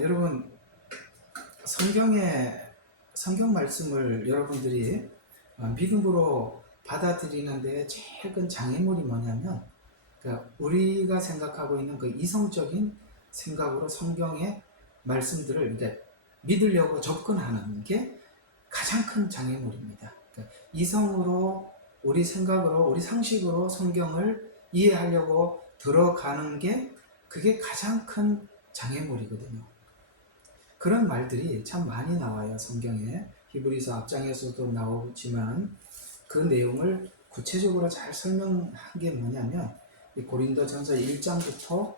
여러분, 성경 말씀을 여러분들이 믿음으로 받아들이는데 제일 큰 장애물이 뭐냐면, 그러니까 우리가 생각하고 있는 그 이성적인 생각으로 성경의 말씀들을 이제 믿으려고 접근하는 게 가장 큰 장애물입니다. 그러니까 이성으로, 우리 생각으로, 우리 상식으로 성경을 이해하려고 들어가는 게 그게 가장 큰 장애물이거든요. 그런 말들이 참 많이 나와요. 성경에 히브리서 앞장에서도 나오지만 그 내용을 구체적으로 잘 설명한 게 뭐냐면 이 고린도전서 1장부터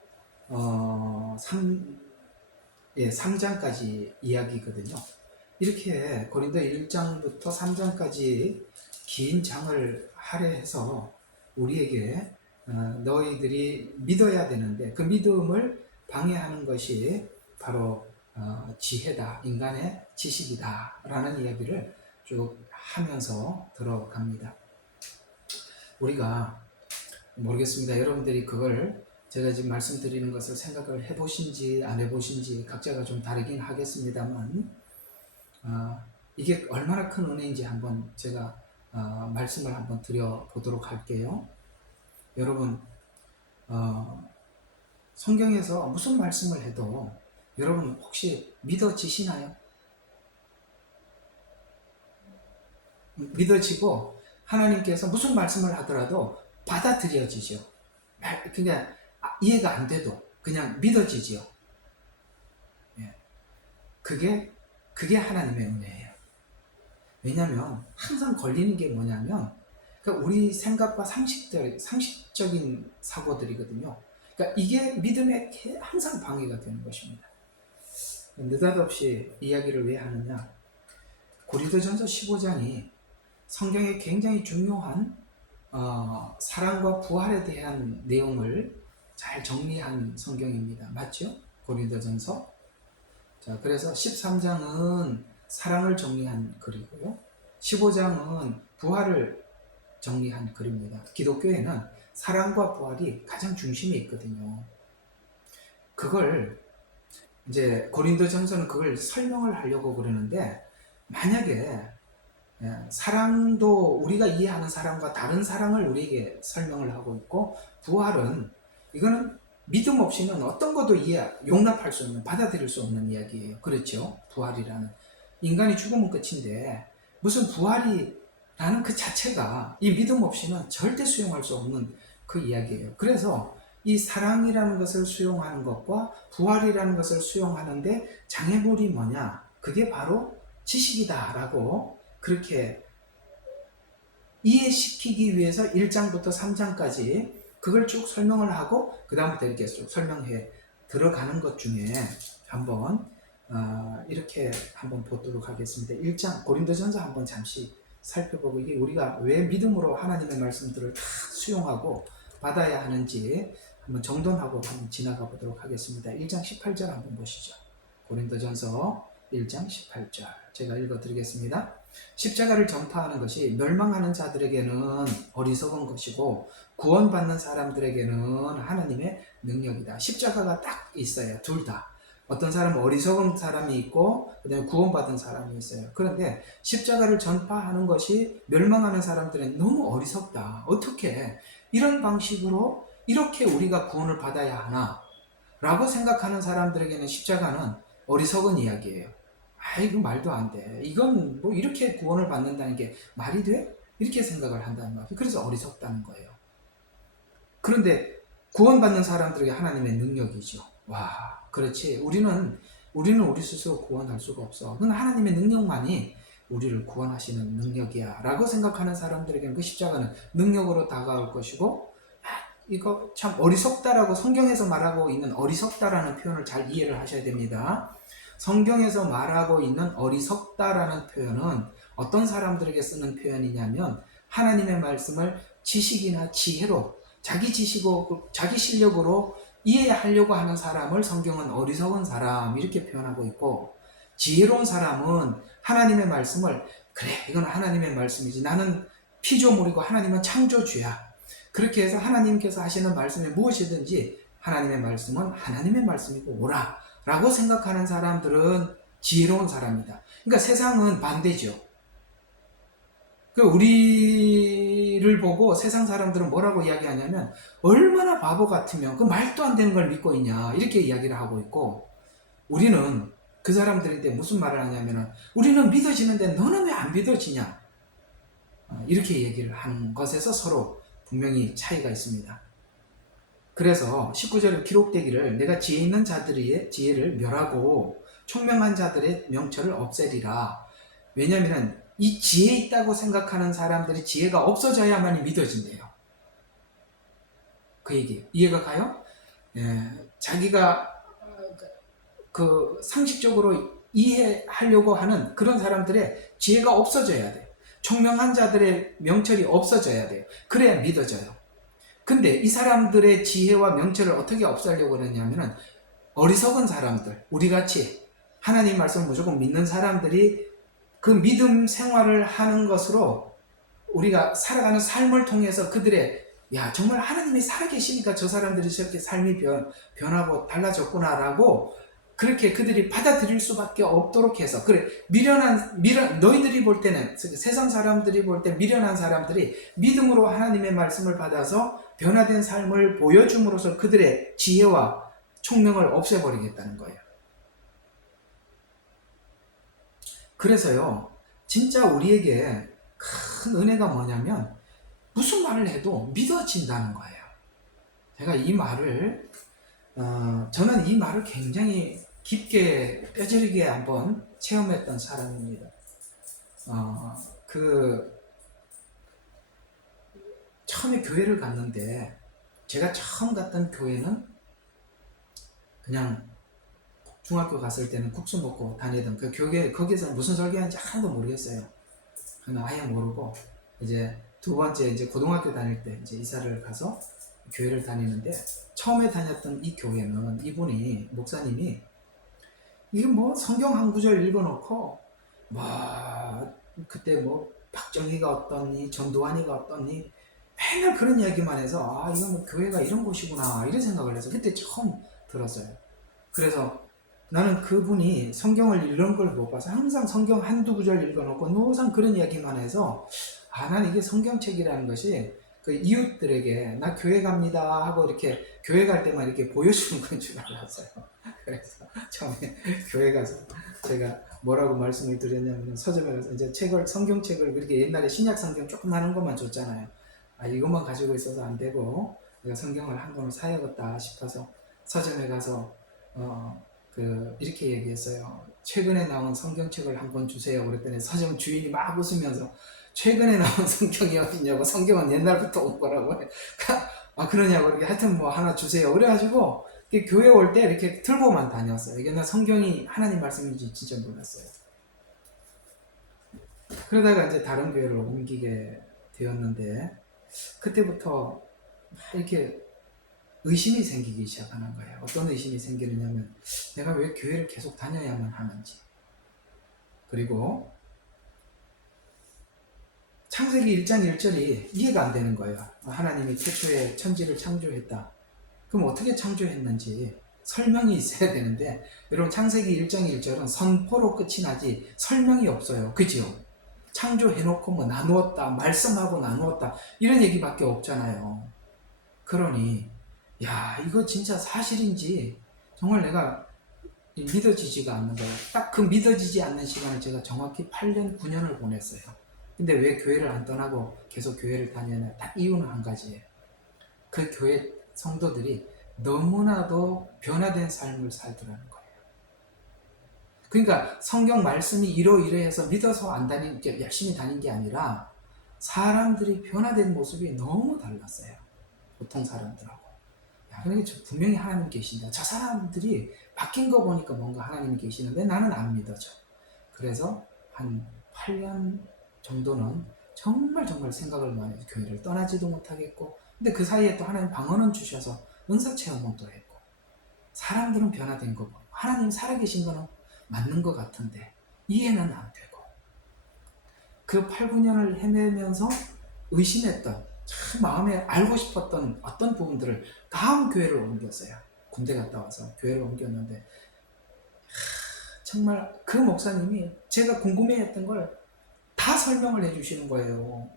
3장까지 이야기거든요. 이렇게 고린도 1장부터 3장까지 긴 장을 할애해서 우리에게 너희들이 믿어야 되는데 그 믿음을 방해하는 것이 바로 지혜다, 인간의 지식이다 라는 이야기를 쭉 하면서 들어갑니다. 우리가 모르겠습니다. 여러분들이 그걸 제가 지금 말씀드리는 것을 생각을 해보신지 안 해보신지 각자가 좀 다르긴 하겠습니다만 이게 얼마나 큰 은혜인지 한번 제가 말씀을 한번 드려보도록 할게요. 여러분, 성경에서 무슨 말씀을 해도 여러분 혹시 믿어지시나요? 믿어지고 하나님께서 무슨 말씀을 하더라도 받아들여지죠. 그냥 이해가 안 돼도 그냥 믿어지죠. 그게 하나님의 은혜예요. 왜냐하면 항상 걸리는 게 뭐냐면 그러니까 우리 생각과 상식적인 사고들이거든요. 그러니까 이게 믿음에 항상 방해가 되는 것입니다. 느닷없이 이야기를 왜 하느냐? 고린도전서 15장이 성경에 굉장히 중요한 사랑과 부활에 대한 내용을 잘 정리한 성경입니다. 맞죠? 고린도전서. 자, 그래서 13장은 사랑을 정리한 글이고요. 15장은 부활을 정리한 글입니다. 기독교에는 사랑과 부활이 가장 중심에 있거든요. 그걸 이제 고린도전서는 그걸 설명을 하려고 그러는데 만약에 사랑도 우리가 이해하는 사랑과 다른 사랑을 우리에게 설명을 하고 있고 부활은 이거는 믿음 없이는 어떤 것도 용납할 수 없는, 받아들일 수 없는 이야기예요. 그렇죠? 부활이라는 인간이 죽으면 끝인데 무슨 부활이라는 그 자체가 이 믿음 없이는 절대 수용할 수 없는 그 이야기예요. 그래서 이 사랑이라는 것을 수용하는 것과 부활이라는 것을 수용하는데 장애물이 뭐냐? 그게 바로 지식이다라고 그렇게 이해시키기 위해서 1장부터 3장까지 그걸 쭉 설명을 하고 그 다음부터 이렇게 쭉 설명해 들어가는 것 중에 한번 이렇게 한번 보도록 하겠습니다. 1장 고린도전서 한번 잠시 살펴보고 이게 우리가 왜 믿음으로 하나님의 말씀들을 다 수용하고 받아야 하는지 한번 정돈하고 한번 지나가 보도록 하겠습니다. 1장 18절 한번 보시죠. 고린도전서 1장 18절 제가 읽어드리겠습니다. 십자가를 전파하는 것이 멸망하는 자들에게는 어리석은 것이고 구원받는 사람들에게는 하나님의 능력이다. 십자가가 딱 있어요. 둘 다. 어떤 사람은 어리석은 사람이 있고 그 다음에 구원받은 사람이 있어요. 그런데 십자가를 전파하는 것이 멸망하는 사람들은 너무 어리석다. 어떻게 이런 방식으로 이렇게 우리가 구원을 받아야 하나? 라고 생각하는 사람들에게는 십자가는 어리석은 이야기예요. 이거 말도 안 돼. 이건 뭐 이렇게 구원을 받는다는 게 말이 돼? 이렇게 생각을 한다는 말이에요. 그래서 어리석다는 거예요. 그런데 구원받는 사람들에게 하나님의 능력이죠. 와, 그렇지. 우리는 우리 스스로 구원할 수가 없어. 그건 하나님의 능력만이 우리를 구원하시는 능력이야 라고 생각하는 사람들에게는 그 십자가는 능력으로 다가올 것이고 이거 참 어리석다라고 성경에서 말하고 있는 어리석다라는 표현을 잘 이해를 하셔야 됩니다. 성경에서 말하고 있는 어리석다라는 표현은 어떤 사람들에게 쓰는 표현이냐면 하나님의 말씀을 지식이나 지혜로 자기 지식으로 자기 실력으로 이해하려고 하는 사람을 성경은 어리석은 사람 이렇게 표현하고 있고 지혜로운 사람은 하나님의 말씀을 그래 이건 하나님의 말씀이지 나는 피조물이고 하나님은 창조주야 그렇게 해서 하나님께서 하시는 말씀이 무엇이든지 하나님의 말씀은 하나님의 말씀이고 오라 라고 생각하는 사람들은 지혜로운 사람이다. 그러니까 세상은 반대죠. 우리를 보고 세상 사람들은 뭐라고 이야기하냐면 얼마나 바보 같으면 그 말도 안 되는 걸 믿고 있냐 이렇게 이야기를 하고 있고, 우리는 그 사람들한테 무슨 말을 하냐면 우리는 믿어지는데 너는 왜 안 믿어지냐 이렇게 얘기를 하는 것에서 서로 분명히 차이가 있습니다. 그래서 19절에 기록되기를 내가 지혜 있는 자들의 지혜를 멸하고 총명한 자들의 명철을 없애리라. 왜냐하면 이 지혜 있다고 생각하는 사람들이 지혜가 없어져야만이 믿어진대요. 그 얘기 이해가 가요? 자기가 그 상식적으로 이해하려고 하는 그런 사람들의 지혜가 없어져야 돼요. 총명한 자들의 명철이 없어져야 돼요. 그래야 믿어져요. 근데 이 사람들의 지혜와 명철을 어떻게 없애려고 그러냐면은 어리석은 사람들, 우리같이 하나님 말씀을 무조건 믿는 사람들이 그 믿음 생활을 하는 것으로 우리가 살아가는 삶을 통해서 그들의 야 정말 하나님이 살아계시니까 저 사람들이 저렇게 삶이 변하고 달라졌구나라고 그렇게 그들이 받아들일 수밖에 없도록 해서, 그래 너희들이 볼 때는 세상 사람들이 볼 때 미련한 사람들이 믿음으로 하나님의 말씀을 받아서 변화된 삶을 보여줌으로써 그들의 지혜와 총명을 없애버리겠다는 거예요. 그래서요 진짜 우리에게 큰 은혜가 뭐냐면 무슨 말을 해도 믿어진다는 거예요. 제가 이 말을 저는 이 말을 굉장히 깊게 뼈저리게 한번 체험했던 사람입니다. 처음에 교회를 갔는데 제가 처음 갔던 교회는 그냥 중학교 갔을 때는 국수 먹고 다니던 그 교회, 거기서 무슨 설교하는지 하나도 모르겠어요. 그냥 아예 모르고 이제 두 번째 이제 고등학교 다닐 때 이제 이사를 가서 교회를 다니는데, 처음에 다녔던 이 교회는 이분이 목사님이 이게 뭐 성경 한 구절 읽어놓고 그때 박정희가 어떠니 전두환이가 어떠니 맨날 그런 이야기만 해서 이거 뭐 교회가 이런 곳이구나 이런 생각을 해서 그때 처음 들었어요. 그래서 나는 그분이 성경을 이런 걸 못 봐서 항상 성경 한두 구절 읽어놓고 항상 그런 이야기만 해서 나는 이게 성경책이라는 것이 그 이웃들에게 나 교회 갑니다 하고 이렇게 교회 갈 때만 이렇게 보여주는 건 줄 알았어요. 그래서 처음에 교회 가서 제가 뭐라고 말씀을 드렸냐면 서점에 가서 이제 성경책을 그렇게 옛날에 신약 성경 조금 하는 것만 줬잖아요. 이것만 가지고 있어서 안 되고 내가 성경을 한 권을 사야겠다 싶어서 서점에 가서 이렇게 얘기했어요. 최근에 나온 성경책을 한 권 주세요. 그랬더니 서점 주인이 막 웃으면서 최근에 나온 성경이 어디냐고, 성경은 옛날부터 온 거라고 해. 그러냐고 이렇게 하여튼 하나 주세요. 그래가지고 교회 올 때 이렇게 들고만 다녔어요. 이게 나 성경이 하나님 말씀인지 진짜 몰랐어요. 그러다가 이제 다른 교회를 옮기게 되었는데 그때부터 이렇게 의심이 생기기 시작하는 거예요. 어떤 의심이 생기느냐면 내가 왜 교회를 계속 다녀야만 하는지, 그리고 창세기 1장 1절이 이해가 안 되는 거예요. 하나님이 태초에 천지를 창조했다. 그럼 어떻게 창조했는지 설명이 있어야 되는데, 여러분 창세기 1장 1절은 선포로 끝이 나지 설명이 없어요. 그죠? 창조해놓고 나누었다, 말씀하고 나누었다 이런 얘기밖에 없잖아요. 그러니 이거 진짜 사실인지 정말 내가 믿어지지가 않는 거예요. 딱 그 믿어지지 않는 시간을 제가 정확히 8년, 9년을 보냈어요. 근데 왜 교회를 안 떠나고 계속 교회를 다녔냐? 딱 이유는 한 가지예요. 그 교회 성도들이 너무나도 변화된 삶을 살더라는 거예요. 그러니까 성경 말씀이 이러이러해서 믿어서 안 열심히 다닌 게 아니라 사람들이 변화된 모습이 너무 달랐어요. 보통 사람들하고. 그러니까 분명히 하나님 계신다. 저 사람들이 바뀐 거 보니까 뭔가 하나님이 계시는데 나는 안 믿어져. 그래서 한 8년 정도는 정말 생각을 많이 해서 교회를 떠나지도 못하겠고, 근데 그 사이에 또 하나님 방언은 주셔서 은사 체험은 또 했고, 사람들은 변화된 거 보고 하나님 살아계신 거는 맞는 것 같은데 이해는 안 되고, 그 8, 9년을 헤매면서 의심했던, 참 마음에 알고 싶었던 어떤 부분들을 다음 교회를 옮겼어요. 군대 갔다 와서 교회를 옮겼는데 정말 그 목사님이 제가 궁금해했던 걸 다 설명을 해주시는 거예요.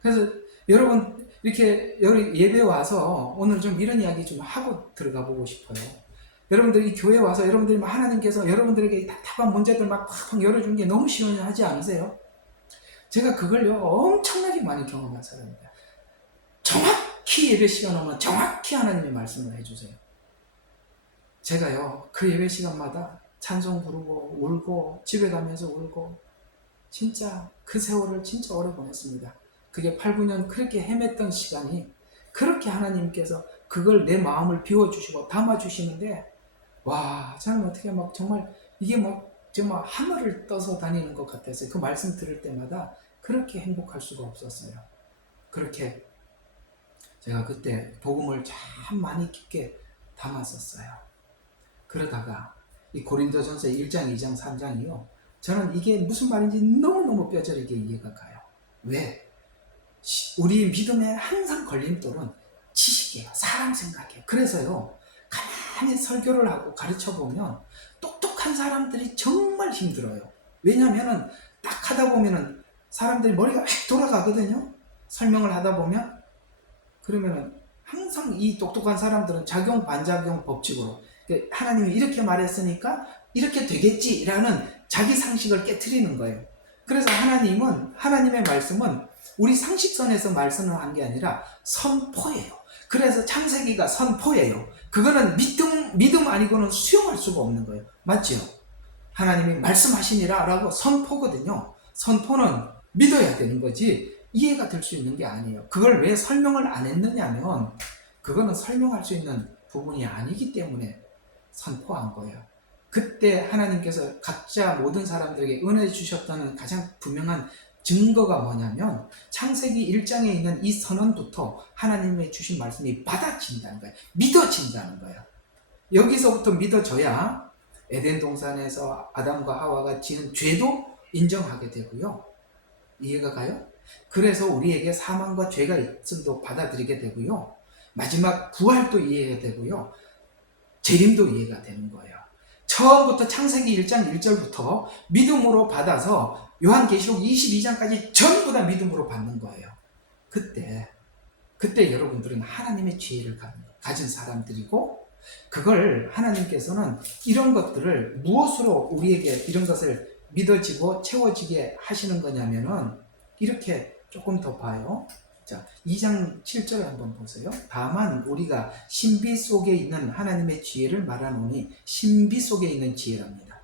그래서 여러분 이렇게 여기 예배 와서 오늘 좀 이런 이야기 좀 하고 들어가 보고 싶어요. 여러분들이 교회 와서 여러분들이 하나님께서 여러분들에게 답답한 문제들 막 팍팍 열어준 게 너무 시원하지 않으세요? 제가 그걸요 엄청나게 많이 경험한 사람입니다. 정확히 예배 시간 오면 정확히 하나님의 말씀을 해주세요. 제가요 그 예배 시간마다 찬송 부르고 울고 집에 가면서 울고 진짜 그 세월을 진짜 오래 보냈습니다. 그게 8, 9년 그렇게 헤맸던 시간이 그렇게 하나님께서 그걸 내 마음을 비워주시고 담아주시는데 와 저는 어떻게 막 정말 이게 막 정말 하늘을 떠서 다니는 것 같았어요. 그 말씀 들을 때마다 그렇게 행복할 수가 없었어요. 그렇게 제가 그때 복음을 참 많이 깊게 담았었어요. 그러다가 이 고린도전서 1장, 2장, 3장이요. 저는 이게 무슨 말인지 너무너무 뼈저리게 이해가 가요. 왜? 우리 믿음의 항상 걸림돌은 지식이에요. 사람 생각이에요. 그래서요. 가만히 설교를 하고 가르쳐보면 똑똑한 사람들이 정말 힘들어요. 왜냐하면 딱 하다 보면은 사람들이 머리가 획 돌아가거든요. 설명을 하다 보면. 그러면은 항상 이 똑똑한 사람들은 작용 반작용 법칙으로 하나님이 이렇게 말했으니까 이렇게 되겠지라는 자기 상식을 깨트리는 거예요. 그래서 하나님의 말씀은 우리 상식선에서 말씀을 한 게 아니라 선포예요. 그래서 창세기가 선포예요. 그거는 믿음 아니고는 수용할 수가 없는 거예요. 맞죠? 하나님이 말씀하시니라 라고 선포거든요. 선포는 믿어야 되는 거지 이해가 될 수 있는 게 아니에요. 그걸 왜 설명을 안 했느냐면 그거는 설명할 수 있는 부분이 아니기 때문에 선포한 거예요. 그때 하나님께서 각자 모든 사람들에게 은혜 주셨다는 가장 분명한 증거가 뭐냐면 창세기 1장에 있는 이 선언부터 하나님의 주신 말씀이 받아진다는 거예요. 믿어진다는 거예요. 여기서부터 믿어져야 에덴 동산에서 아담과 하와가 지은 죄도 인정하게 되고요. 이해가 가요? 그래서 우리에게 사망과 죄가 있음도 받아들이게 되고요. 마지막 부활도 이해가 되고요. 재림도 이해가 되는 거예요. 처음부터 창세기 1장 1절부터 믿음으로 받아서 요한계시록 22장까지 전부 다 믿음으로 받는 거예요. 그때 여러분들은 하나님의 지혜를 가진 사람들이고 그걸 하나님께서는 이런 것들을 무엇으로 우리에게 이런 것을 믿어지고 채워지게 하시는 거냐면은 이렇게 조금 더 봐요. 자, 2장 7절에 한번 보세요. 다만 우리가 신비 속에 있는 하나님의 지혜를 말하노니 신비 속에 있는 지혜랍니다.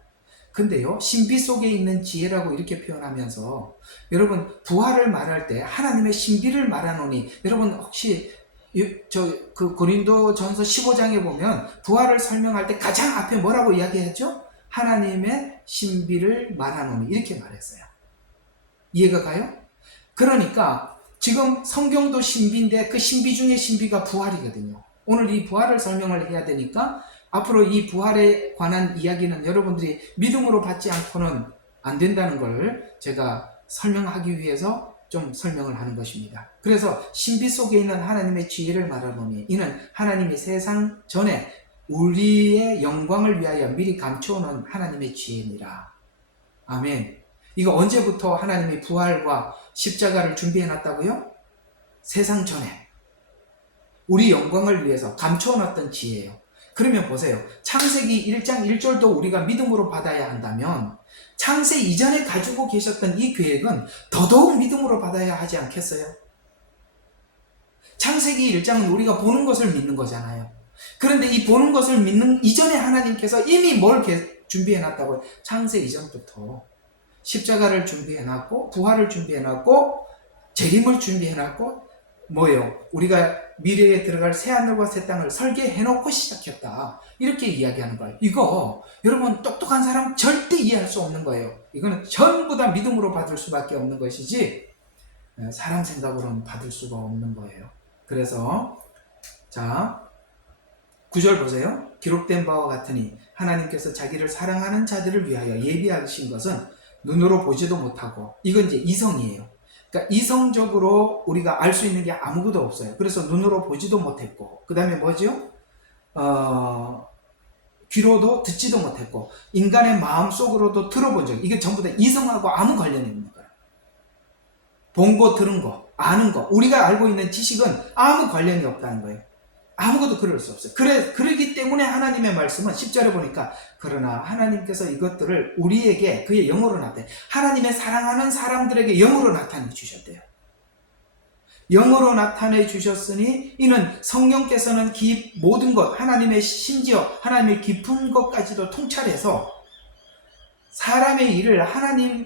근데요, 신비 속에 있는 지혜라고 이렇게 표현하면서 여러분 부활을 말할 때 하나님의 신비를 말하노니 여러분 혹시 그 고린도전서 15장에 보면 부활을 설명할 때 가장 앞에 뭐라고 이야기했죠? 하나님의 신비를 말하노니 이렇게 말했어요. 이해가 가요? 그러니까 지금 성경도 신비인데 그 신비 중에 신비가 부활이거든요. 오늘 이 부활을 설명을 해야 되니까 앞으로 이 부활에 관한 이야기는 여러분들이 믿음으로 받지 않고는 안 된다는 걸 제가 설명하기 위해서 좀 설명을 하는 것입니다. 그래서 신비 속에 있는 하나님의 지혜를 말하노니 이는 하나님이 세상 전에 우리의 영광을 위하여 미리 감추어놓은 하나님의 지혜니라. 아멘. 이거 언제부터 하나님이 부활과 십자가를 준비해놨다고요? 세상 전에 우리 영광을 위해서 감춰놨던 지혜예요. 그러면 보세요. 창세기 1장 1절도 우리가 믿음으로 받아야 한다면 창세 이전에 가지고 계셨던 이 계획은 더더욱 믿음으로 받아야 하지 않겠어요? 창세기 1장은 우리가 보는 것을 믿는 거잖아요. 그런데 이 보는 것을 믿는 이전에 하나님께서 이미 뭘 준비해놨다고요? 창세 이전부터 십자가를 준비해놨고 부활을 준비해놨고 재림을 준비해놨고 뭐예요? 우리가 미래에 들어갈 새하늘과 새 땅을 설계해놓고 시작했다. 이렇게 이야기하는 거예요. 이거 여러분 똑똑한 사람 절대 이해할 수 없는 거예요. 이거는 전부 다 믿음으로 받을 수밖에 없는 것이지 사람 생각으로는 받을 수가 없는 거예요. 그래서 자 9절 보세요. 기록된 바와 같으니 하나님께서 자기를 사랑하는 자들을 위하여 예비하신 것은 눈으로 보지도 못하고 이건 이제 이성이에요. 그러니까 이성적으로 우리가 알 수 있는 게 아무것도 없어요. 그래서 눈으로 보지도 못했고 그 다음에 뭐죠? 귀로도 듣지도 못했고 인간의 마음속으로도 들어본 적, 이게 전부 다 이성하고 아무 관련이 없는 거예요. 본 거, 들은 거, 아는 거, 우리가 알고 있는 지식은 아무 관련이 없다는 거예요. 아무것도 그럴 수 없어요. 그러기 때문에 하나님의 말씀은 10절에 보니까 그러나 하나님께서 이것들을 우리에게 그의 영으로 나타내, 하나님의 사랑하는 사람들에게 영으로 나타내 주셨대요. 영으로 나타내 주셨으니 이는 성령께서는 모든 것, 하나님의 심지어 하나님의 깊은 것까지도 통찰해서 사람의 일을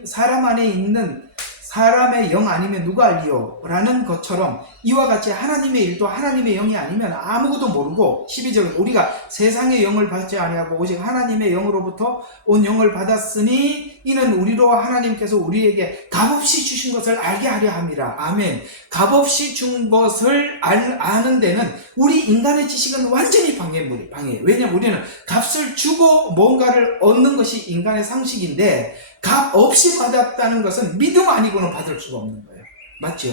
사람 안에 있는 사람의 영 아니면 누가 알리요? 라는 것처럼 이와 같이 하나님의 일도 하나님의 영이 아니면 아무것도 모르고 12절 우리가 세상의 영을 받지 아니하고 오직 하나님의 영으로부터 온 영을 받았으니 이는 우리로 하나님께서 우리에게 값없이 주신 것을 알게 하려 함이라. 아멘. 값없이 준 것을 아는 데는 우리 인간의 지식은 완전히 방해예요. 왜냐하면 우리는 값을 주고 뭔가를 얻는 것이 인간의 상식인데 값 없이 받았다는 것은 믿음 아니고는 받을 수가 없는 거예요. 맞죠?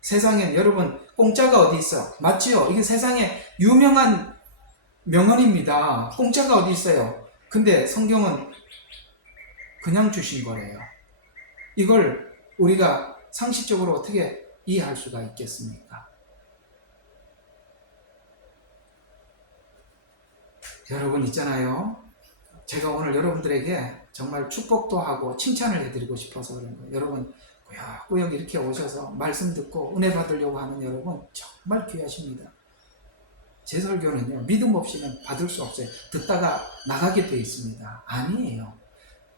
세상엔 여러분 공짜가 어디 있어? 맞죠? 이게 세상에 유명한 명언입니다. 공짜가 어디 있어요? 근데 성경은 그냥 주신 거래요. 이걸 우리가 상식적으로 어떻게 이해할 수가 있겠습니까? 여러분 있잖아요. 제가 오늘 여러분들에게 정말 축복도 하고 칭찬을 해드리고 싶어서 그런 거예요. 여러분 꾸역꾸역 이렇게 오셔서 말씀 듣고 은혜 받으려고 하는 여러분 정말 귀하십니다. 제 설교는요, 믿음 없이는 받을 수 없어요. 듣다가 나가게 돼 있습니다. 아니에요.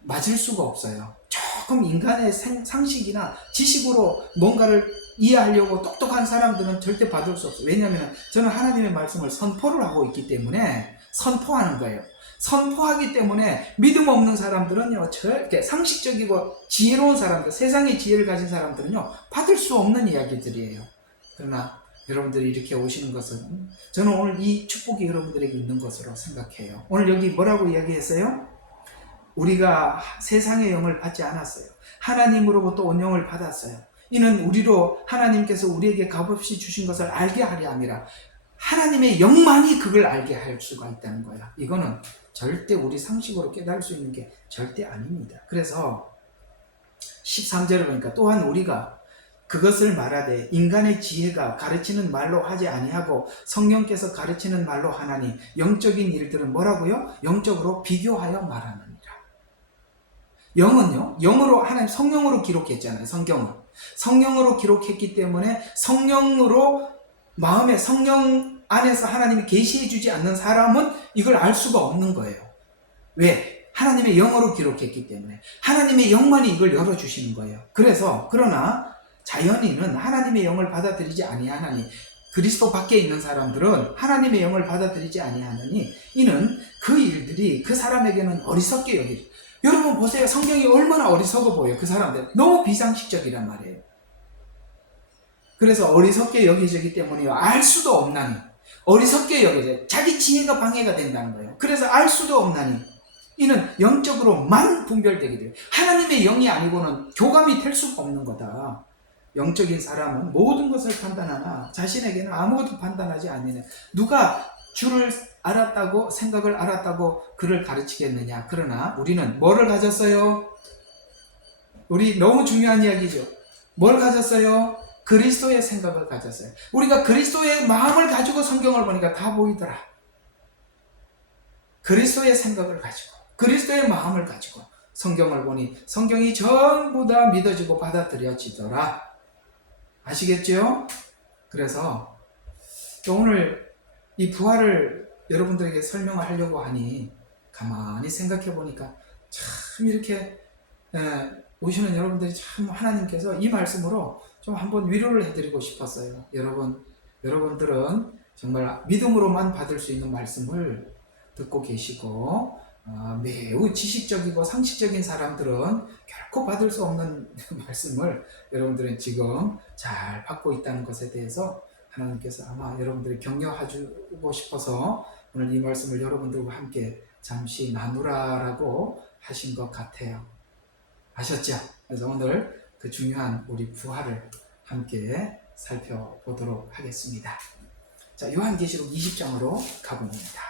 맞을 수가 없어요. 조금 인간의 상식이나 지식으로 뭔가를 이해하려고 똑똑한 사람들은 절대 받을 수 없어요. 왜냐하면 저는 하나님의 말씀을 선포를 하고 있기 때문에 선포하는 거예요. 선포하기 때문에 믿음 없는 사람들은요, 이렇게 상식적이고 지혜로운 사람들, 세상의 지혜를 가진 사람들은요, 받을 수 없는 이야기들이에요. 그러나 여러분들이 이렇게 오시는 것은 저는 오늘 이 축복이 여러분들에게 있는 것으로 생각해요. 오늘 여기 뭐라고 이야기했어요? 우리가 세상의 영을 받지 않았어요. 하나님으로부터 온 영을 받았어요. 이는 우리로 하나님께서 우리에게 값없이 주신 것을 알게 하려 함이라. 하나님의 영만이 그걸 알게 할 수가 있다는 거야. 이거는 절대 우리 상식으로 깨달을 수 있는 게 절대 아닙니다. 그래서 13절에 보니까 또한 우리가 그것을 말하되 인간의 지혜가 가르치는 말로 하지 아니하고 성령께서 가르치는 말로 하나니 영적인 일들은 뭐라고요? 영적으로 비교하여 말하느니라. 영은요, 영으로 하나님 성령으로 기록했잖아요. 성령으로 기록했기 때문에 성령으로 마음에 성령 안에서 하나님이 계시해 주지 않는 사람은 이걸 알 수가 없는 거예요. 왜? 하나님의 영으로 기록했기 때문에 하나님의 영만이 이걸 열어주시는 거예요. 그러나 자연인은 하나님의 영을 받아들이지 아니하나니, 그리스도 밖에 있는 사람들은 하나님의 영을 받아들이지 아니하나니 이는 그 일들이 그 사람에게는 어리석게 여기죠. 여러분 보세요. 성경이 얼마나 어리석어 보여요. 그 사람들 너무 비상식적이란 말이에요. 그래서 어리석게 여기지기 때문에 알 수도 없나니, 어리석게 여기져요. 자기 지혜가 방해가 된다는 거예요. 그래서 알 수도 없나니 이는 영적으로만 분별되게 돼요. 하나님의 영이 아니고는 교감이 될 수가 없는 거다. 영적인 사람은 모든 것을 판단하나 자신에게는 아무것도 판단하지 않는, 누가 주를 알았다고 생각을 알았다고 그를 가르치겠느냐. 그러나 우리는 뭐를 가졌어요? 우리 너무 중요한 이야기죠. 뭘 가졌어요? 그리스도의 생각을 가졌어요. 우리가 그리스도의 마음을 가지고 성경을 보니까 다 보이더라. 그리스도의 생각을 가지고 그리스도의 마음을 가지고 성경을 보니 성경이 전부 다 믿어지고 받아들여지더라. 아시겠죠? 그래서 오늘 이 부활을 여러분들에게 설명을 하려고 하니 가만히 생각해 보니까 참 이렇게 오시는 여러분들이 참 하나님께서 이 말씀으로 좀 한번 위로를 해드리고 싶었어요. 여러분들은 정말 믿음으로만 받을 수 있는 말씀을 듣고 계시고 매우 지식적이고 상식적인 사람들은 결코 받을 수 없는 말씀을 여러분들은 지금 잘 받고 있다는 것에 대해서 하나님께서 아마 여러분들이 격려해주고 싶어서 오늘 이 말씀을 여러분들과 함께 잠시 나누라라고 하신 것 같아요. 아셨죠? 그래서 오늘 그 중요한 우리 부활을 함께 살펴보도록 하겠습니다. 자, 요한계시록 20장으로 가봅니다.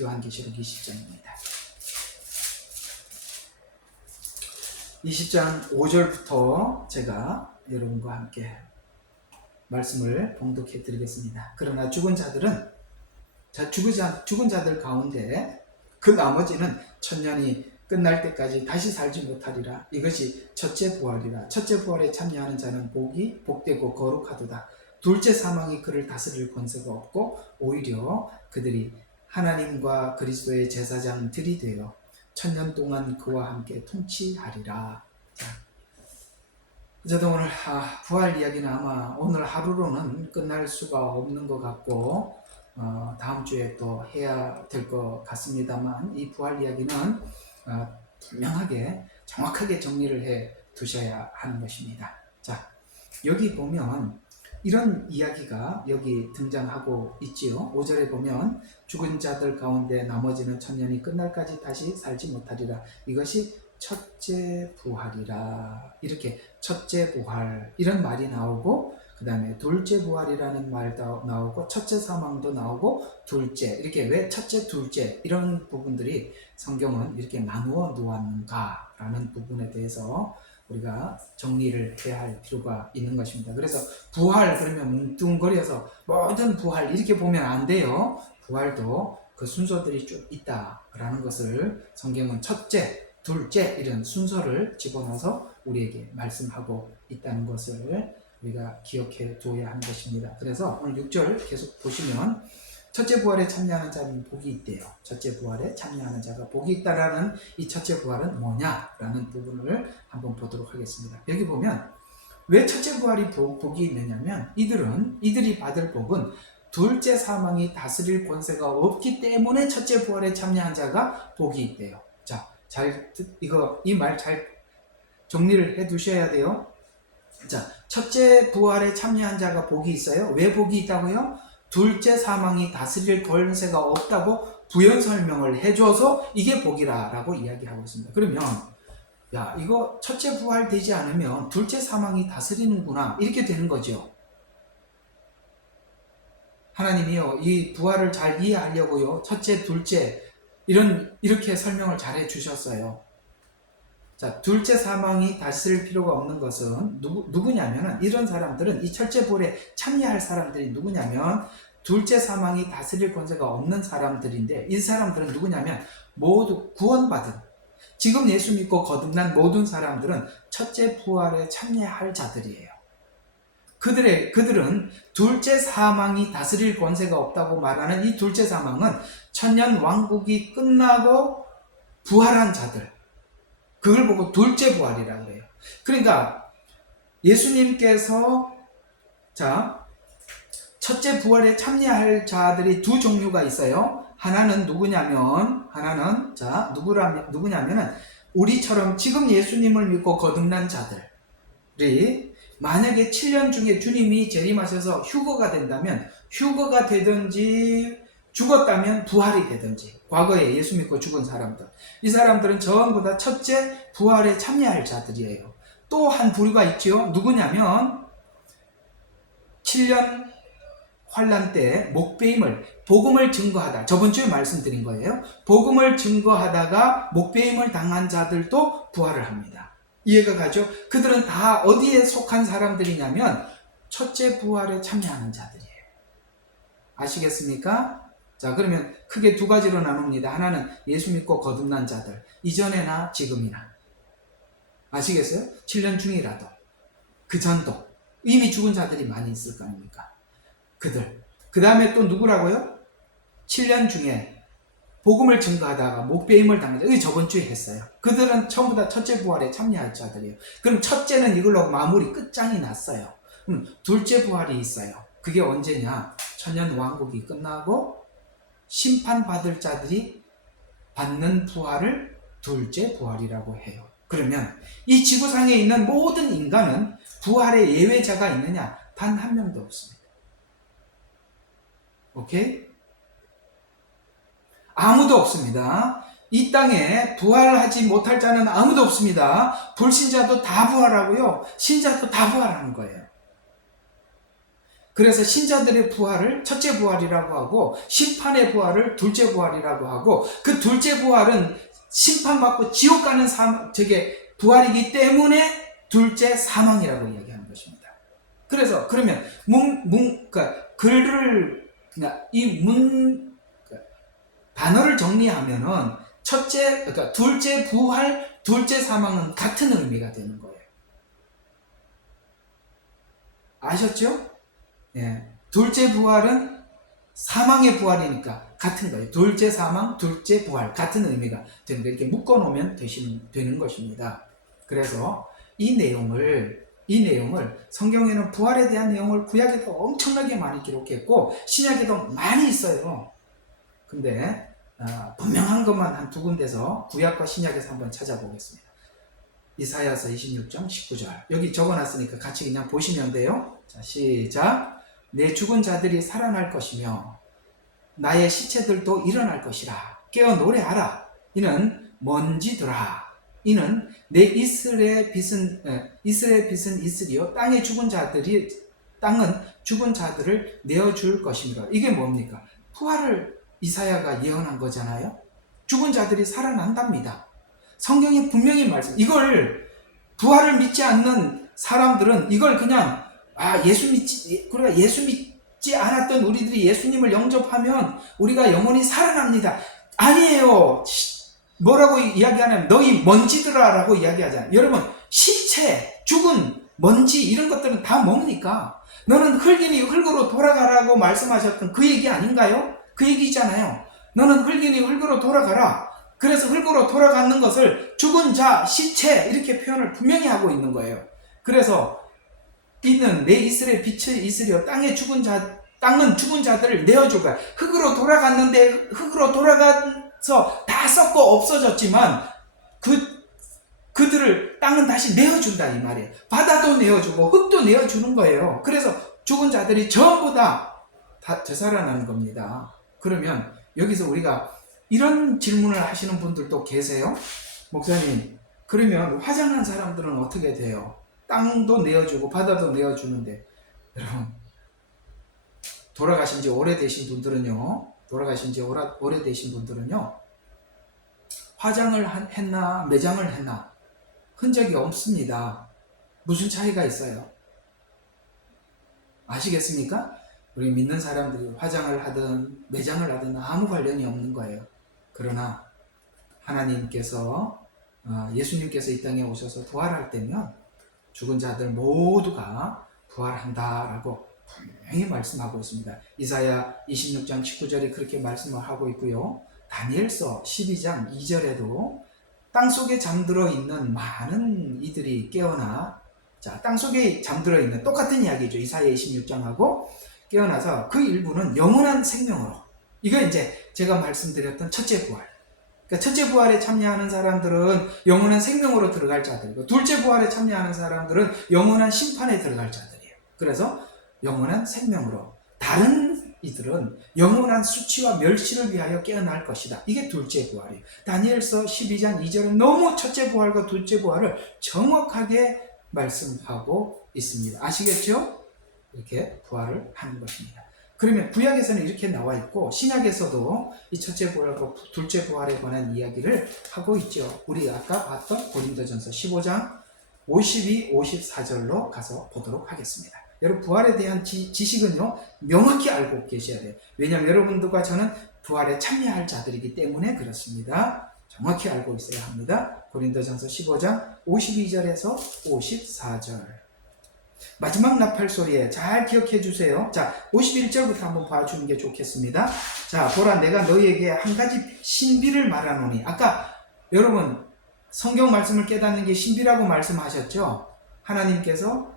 요한계시록 20장입니다. 20장 5절부터 제가 여러분과 함께 말씀을 봉독해 드리겠습니다. 그러나 죽은 자들 가운데 그 나머지는 천년이 끝날 때까지 다시 살지 못하리라. 이것이 첫째 부활이라. 첫째 부활에 참여하는 자는 복되고 거룩하도다. 둘째 사망이 그를 다스릴 권세가 없고 오히려 그들이 하나님과 그리스도의 제사장들이 되어 천년 동안 그와 함께 통치하리라. 저도 오늘 부활 이야기는 아마 오늘 하루로는 끝날 수가 없는 것 같고 다음 주에 또 해야 될 것 같습니다만, 이 부활 이야기는 분명하게 정확하게 정리를 해 두셔야 하는 것입니다. 자, 여기 보면 이런 이야기가 여기 등장하고 있지요. 5절에 보면 죽은 자들 가운데 나머지는 천년이 끝날까지 다시 살지 못하리라. 이것이 첫째 부활이라. 이렇게 첫째 부활 이런 말이 나오고, 그 다음에 둘째 부활이라는 말도 나오고, 첫째 사망도 나오고, 둘째, 이렇게 왜 첫째 둘째 이런 부분들이 성경은 이렇게 나누어 놓았는가 라는 부분에 대해서 우리가 정리를 해야 할 필요가 있는 것입니다. 그래서 부활 그러면 뭉뚱거려서 모든 부활 이렇게 보면 안 돼요. 부활도 그 순서들이 쭉 있다라는 것을 성경은 첫째, 둘째 이런 순서를 집어넣어서 우리에게 말씀하고 있다는 것을 우리가 기억해 두어야 하는 것입니다. 그래서 오늘 6절 계속 보시면 첫째 부활에 참여하는 자는 복이 있대요. 첫째 부활에 참여하는 자가 복이 있다라는 이 첫째 부활은 뭐냐라는 부분을 한번 보도록 하겠습니다. 여기 보면 왜 첫째 부활이 복이 있느냐면 이들이 받을 복은 둘째 사망이 다스릴 권세가 없기 때문에 첫째 부활에 참여한 자가 복이 있대요. 자, 이 말 잘 정리를 해 두셔야 돼요. 자, 첫째 부활에 참여한 자가 복이 있어요. 왜 복이 있다고요? 둘째 사망이 다스릴 권세가 없다고 부연 설명을 해줘서 이게 복이라고 이야기하고 있습니다. 그러면 야, 이거 첫째 부활 되지 않으면 둘째 사망이 다스리는구나 이렇게 되는 거죠. 하나님이요, 이 부활을 잘 이해하려고요, 첫째 둘째 이렇게 설명을 잘 해주셨어요. 자, 둘째 사망이 다스릴 필요가 없는 것은 누구냐면은, 이런 사람들은 이 첫째 부활에 참여할 사람들이 누구냐면 둘째 사망이 다스릴 권세가 없는 사람들인데, 이 사람들은 누구냐면 모두 구원받은, 지금 예수 믿고 거듭난 모든 사람들은 첫째 부활에 참여할 자들이에요. 그들은 둘째 사망이 다스릴 권세가 없다고 말하는 이 둘째 사망은 천년 왕국이 끝나고 부활한 자들, 그걸 보고 둘째 부활이라고 그래요. 그러니까 예수님께서 첫째 부활에 참여할 자들이 두 종류가 있어요. 하나는 누구냐면은 우리처럼 지금 예수님을 믿고 거듭난 자들이 만약에 7년 중에 주님이 재림하셔서 휴거가 된다면, 휴거가 되든지 죽었다면 부활이 되든지, 과거에 예수 믿고 죽은 사람들, 이 사람들은 전부 다 첫째 부활에 참여할 자들이에요. 또 한 부류가 있죠. 누구냐면 7년 환란 때 목배임을, 복음을 증거하다, 저번 주에 말씀드린 거예요. 복음을 증거하다가 목배임을 당한 자들도 부활을 합니다. 이해가 가죠? 그들은 다 어디에 속한 사람들이냐면 첫째 부활에 참여하는 자들이에요. 아시겠습니까? 자, 그러면 크게 두 가지로 나눕니다. 하나는 예수 믿고 거듭난 자들, 이전에나 지금이나. 아시겠어요? 7년 중이라도, 그 전도, 이미 죽은 자들이 많이 있을 거 아닙니까? 그들. 그 다음에 또 누구라고요? 7년 중에 복음을 증거하다가 목배임을 당한 자, 이게 저번 주에 했어요. 그들은 전부 다 첫째 부활에 참여할 자들이에요. 그럼 첫째는 이걸로 마무리 끝장이 났어요. 둘째 부활이 있어요. 그게 언제냐? 천년 왕국이 끝나고 심판받을 자들이 받는 부활을 둘째 부활이라고 해요. 그러면 이 지구상에 있는 모든 인간은 부활의 예외자가 있느냐? 단 한 명도 없습니다. 오케이? 아무도 없습니다. 이 땅에 부활하지 못할 자는 아무도 없습니다. 불신자도 다 부활하고요, 신자도 다 부활하는 거예요. 그래서 신자들의 부활을 첫째 부활이라고 하고 심판의 부활을 둘째 부활이라고 하고 그 둘째 부활은 심판받고 지옥 가는 부활이기 때문에 둘째 사망이라고 이야기하는 것입니다. 그래서 그러면 단어를 정리하면은 둘째 부활, 둘째 사망은 같은 의미가 되는 거예요. 아셨죠? 예. 둘째 부활은 사망의 부활이니까 같은 거예요. 둘째 사망, 둘째 부활 같은 의미가 되는 거예요. 이렇게 묶어놓으면 되는 것입니다. 그래서 이 내용을 성경에는 부활에 대한 내용을 구약에도 엄청나게 많이 기록했고 신약에도 많이 있어요. 근데 분명한 것만 한 두 군데서 구약과 신약에서 한번 찾아보겠습니다. 이사야서 26장 19절 여기 적어놨으니까 같이 그냥 보시면 돼요. 자, 시작. 내 죽은 자들이 살아날 것이며 나의 시체들도 일어날 것이라. 깨어 노래하라. 이는 먼지더라. 이는 내 이스라엘 빛은 이슬이요 땅은 죽은 자들을 내어줄 것입니다. 이게 뭡니까? 부활을 이사야가 예언한 거잖아요. 죽은 자들이 살아난답니다. 성경이 분명히 이걸 부활을 믿지 않는 사람들은 이걸 그냥 예수 믿지 않았던 우리들이 예수님을 영접하면 우리가 영원히 살아납니다. 아니에요. 뭐라고 이야기하냐면 너희 먼지들아라고 이야기하잖아요. 여러분 시체, 죽은 먼지 이런 것들은 다 뭡니까? 너는 흙이니 흙으로 돌아가라고 말씀하셨던 그 얘기 아닌가요? 그 얘기잖아요. 너는 흙이니 흙으로 돌아가라. 그래서 흙으로 돌아가는 것을 죽은 자, 시체 이렇게 표현을 분명히 하고 있는 거예요. 그래서 이는 내 이스라엘 빛의 이슬이요 땅은 죽은 자들을 내어줄 거야. 흙으로 돌아갔는데 흙으로 돌아가서 다 썩고 없어졌지만 그들을 땅은 다시 내어준다 이 말이에요. 바다도 내어주고 흙도 내어주는 거예요. 그래서 죽은 자들이 전부 다 되살아나는 겁니다. 그러면 여기서 우리가 이런 질문을 하시는 분들도 계세요. 목사님, 그러면 화장한 사람들은 어떻게 돼요? 땅도 내어주고 바다도 내어주는데. 여러분, 돌아가신 지 오래되신 분들은요, 화장을 했나 매장을 했나 흔적이 없습니다. 무슨 차이가 있어요? 아시겠습니까? 우리 믿는 사람들이 화장을 하든 매장을 하든 아무 관련이 없는 거예요. 그러나 하나님께서 예수님께서 이 땅에 오셔서 부활할 때면 죽은 자들 모두가 부활한다라고 분명히 말씀하고 있습니다. 이사야 26장 19절에 그렇게 말씀을 하고 있고요. 다니엘서 12장 2절에도 땅속에 잠들어 있는 많은 이들이 깨어나, 자, 땅속에 잠들어 있는 똑같은 이야기죠. 이사야 26장하고 깨어나서 그 일부는 영원한 생명으로, 이거 이제 제가 말씀드렸던 첫째 부활. 그러니까 첫째 부활에 참여하는 사람들은 영원한 생명으로 들어갈 자들이고, 둘째 부활에 참여하는 사람들은 영원한 심판에 들어갈 자들이에요. 그래서 영원한 생명으로, 다른 이들은 영원한 수치와 멸시를 위하여 깨어날 것이다. 이게 둘째 부활이에요. 다니엘서 12장 2절은 너무 첫째 부활과 둘째 부활을 정확하게 말씀하고 있습니다. 아시겠죠? 이렇게 부활을 하는 것입니다. 그러면 구약에서는 이렇게 나와 있고 신약에서도 이 첫째 부활과 둘째 부활에 관한 이야기를 하고 있죠. 우리 아까 봤던 고린도전서 15장 52, 54절로 가서 보도록 하겠습니다. 여러분, 부활에 대한 지식은요 명확히 알고 계셔야 돼요. 왜냐하면 여러분들과 저는 부활에 참여할 자들이기 때문에 그렇습니다. 정확히 알고 있어야 합니다. 고린도전서 15장 52절에서 54절. 마지막 나팔 소리에 잘 기억해 주세요. 자, 51절부터 한번 봐주는 게 좋겠습니다. 자, 보라, 내가 너희에게 한 가지 신비를 말하노니. 아까 여러분 성경 말씀을 깨닫는 게 신비라고 말씀하셨죠? 하나님께서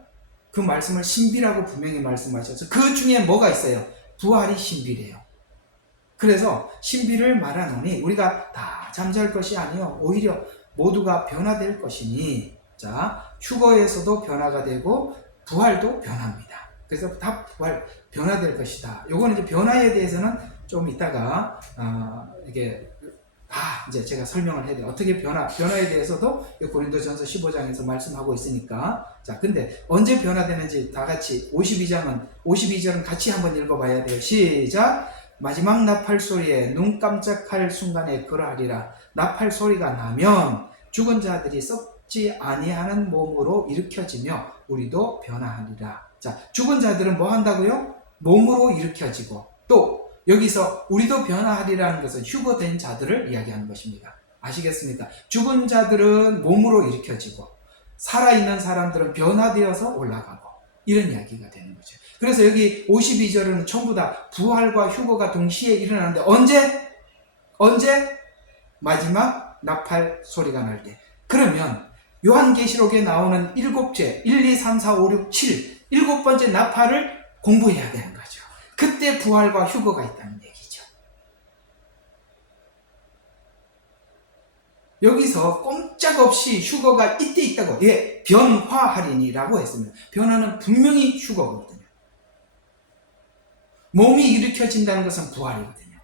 그 말씀을 신비라고 분명히 말씀하셔서 그 중에 뭐가 있어요? 부활이 신비래요. 그래서 신비를 말하노니 우리가 다 잠잘 것이 아니요 오히려 모두가 변화될 것이니. 자, 휴거에서도 변화가 되고 부활도 변합니다. 그래서 다 변화될 것이다. 요거는 이제 변화에 대해서는 좀 이따가 이게 이제 제가 설명을 해야 돼요. 어떻게 변화에 대해서도 고린도전서 15장에서 말씀하고 있으니까. 자, 근데 언제 변화되는지 다 같이 52절은 같이 한번 읽어봐야 돼요. 시작! 마지막 나팔 소리에 눈 깜짝할 순간에 그러하리라. 나팔 소리가 나면 죽은 자들이 썩지 아니하는 몸으로 일으켜지며 우리도 변화하리라. 자, 죽은 자들은 뭐 한다고요? 몸으로 일으켜지고, 또 여기서 우리도 변화하리라는 것은 휴거된 자들을 이야기하는 것입니다. 아시겠습니까? 죽은 자들은 몸으로 일으켜지고 살아있는 사람들은 변화되어서 올라가고, 이런 이야기가 되는 거죠. 그래서 여기 52절은 전부 다 부활과 휴거가 동시에 일어나는데 언제? 마지막 나팔 소리가 날 때. 그러면 요한계시록에 나오는 7죄 1, 2, 3, 4, 5, 6, 7 7번째 나팔을 공부해야 되는 거죠. 그때 부활과 휴거가 있다는 얘기죠. 여기서 꼼짝없이 휴거가 이때 있다고, 변화하리니라고 했습니다. 변화는 분명히 휴거거든요. 몸이 일으켜진다는 것은 부활이거든요.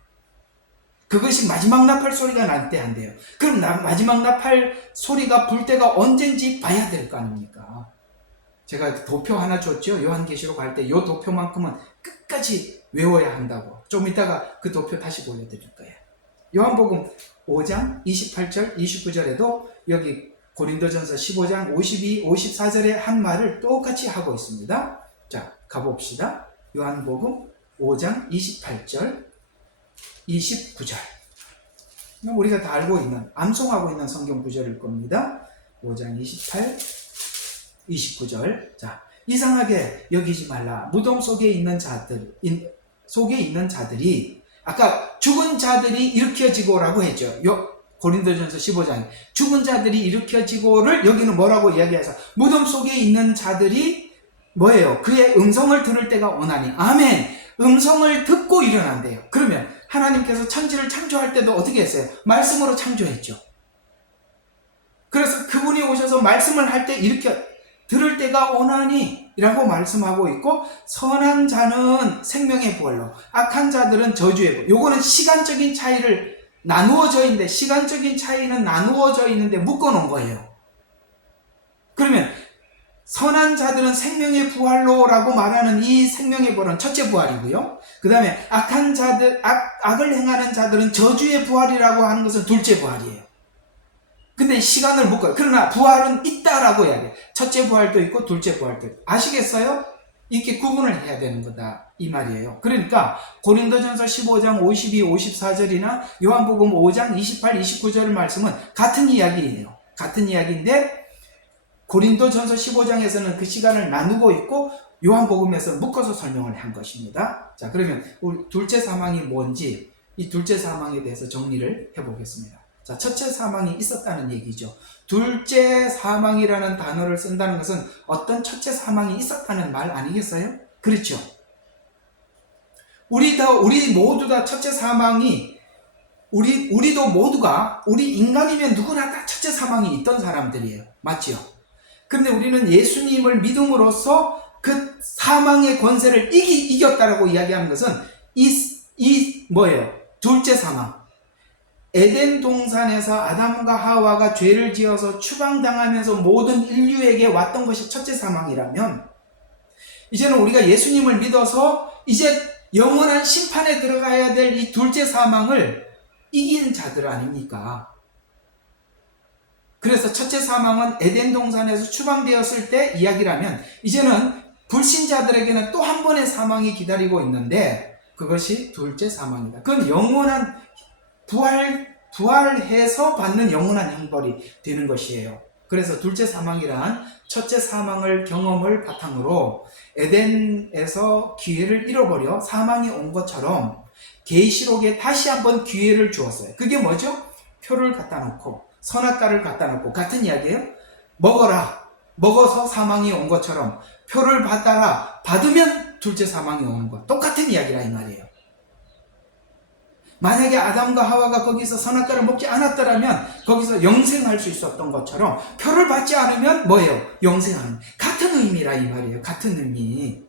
그것이 마지막 나팔 소리가 날 때 안 돼요. 그럼 마지막 나팔 소리가 불 때가 언젠지 봐야 될 거 아닙니까? 제가 도표 하나 줬죠. 요한계시록 갈 때 이 도표만큼은 끝까지 외워야 한다고. 좀 이따가 그 도표 다시 보여드릴 거예요. 요한복음 5장 28절 29절에도 여기 고린도전서 15장 52, 54절에 한 말을 똑같이 하고 있습니다. 자, 가봅시다. 요한복음 5장 28절 29절. 우리가 다 알고 있는, 암송하고 있는 성경 구절일 겁니다. 5장 28, 29절. 자, 이상하게 여기지 말라. 무덤 속에 있는 자들이 아까 죽은 자들이 일으켜지고라고 했죠. 고린도전서 15장에 죽은 자들이 일으켜지고를 여기는 뭐라고 이야기해서 무덤 속에 있는 자들이 뭐예요? 그의 음성을 들을 때가 오나니. 아멘. 음성을 듣고 일어난대요. 그러면 하나님께서 천지를 창조할 때도 어떻게 했어요? 말씀으로 창조했죠. 그래서 그분이 오셔서 말씀을 할 때 들을 때가 오나니 라고 말씀하고 있고, 선한 자는 생명의 부활로, 악한 자들은 저주의 부활. 요거는 시간적인 차이를 나누어져 있는데, 시간적인 차이는 나누어져 있는데 묶어놓은 거예요. 그러면 선한 자들은 생명의 부활로라고 말하는 이 생명의 부활은 첫째 부활이고요. 그 다음에 악한 자들, 악을 행하는 자들은 저주의 부활이라고 하는 것은 둘째 부활이에요. 근데 시간을 묶어요. 그러나 부활은 있다라고 이야기해요. 첫째 부활도 있고 둘째 부활도 있고. 아시겠어요? 이렇게 구분을 해야 되는 거다, 이 말이에요. 그러니까 고린도전서 15장 52, 54절이나 요한복음 5장 28, 29절 말씀은 같은 이야기예요. 같은 이야기인데 고린도전서 15장에서는 그 시간을 나누고 있고 요한복음에서 묶어서 설명을 한 것입니다. 자, 그러면 우리 둘째 사망이 뭔지, 이 둘째 사망에 대해서 정리를 해보겠습니다. 자, 첫째 사망이 있었다는 얘기죠. 둘째 사망이라는 단어를 쓴다는 것은 어떤 첫째 사망이 있었다는 말 아니겠어요? 그렇죠. 우리 모두 다 첫째 사망이, 우리도 모두가, 우리 인간이면 누구나 다 첫째 사망이 있던 사람들이에요. 맞죠? 그런데 우리는 예수님을 믿음으로써 그 사망의 권세를 이겼다라고 이야기하는 것은 뭐예요? 둘째 사망. 에덴 동산에서 아담과 하와가 죄를 지어서 추방당하면서 모든 인류에게 왔던 것이 첫째 사망이라면, 이제는 우리가 예수님을 믿어서 이제 영원한 심판에 들어가야 될 이 둘째 사망을 이긴 자들 아닙니까? 그래서 첫째 사망은 에덴 동산에서 추방되었을 때 이야기라면, 이제는 불신자들에게는 또 한 번의 사망이 기다리고 있는데 그것이 둘째 사망이다. 그건 영원한 부활해서 받는 영원한 형벌이 되는 것이에요. 그래서 둘째 사망이란 첫째 사망을 경험을 바탕으로 에덴에서 기회를 잃어버려 사망이 온 것처럼 계시록에 다시 한번 기회를 주었어요. 그게 뭐죠? 표를 갖다 놓고 선악과를 갖다 놓고, 같은 이야기예요. 먹어서 사망이 온 것처럼 표를 받으면 둘째 사망이 오는 것, 똑같은 이야기라 이 말이에요. 만약에 아담과 하와가 거기서 선악과를 먹지 않았더라면 거기서 영생할 수 있었던 것처럼 표를 받지 않으면 뭐예요? 영생하는, 같은 의미라 이 말이에요. 같은 의미.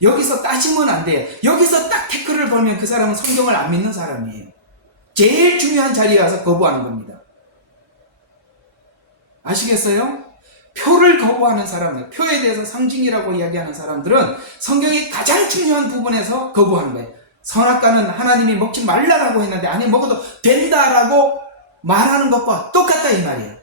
여기서 따지면 안 돼요. 여기서 딱 태클을 걸면 그 사람은 성경을 안 믿는 사람이에요. 제일 중요한 자리에 와서 거부하는 겁니다. 아시겠어요? 표를 거부하는 사람들, 표에 대해서 상징이라고 이야기하는 사람들은 성경이 가장 중요한 부분에서 거부하는 거예요. 선악과는 하나님이 먹지 말라라고 했는데 아니 먹어도 된다라고 말하는 것과 똑같다 이 말이에요.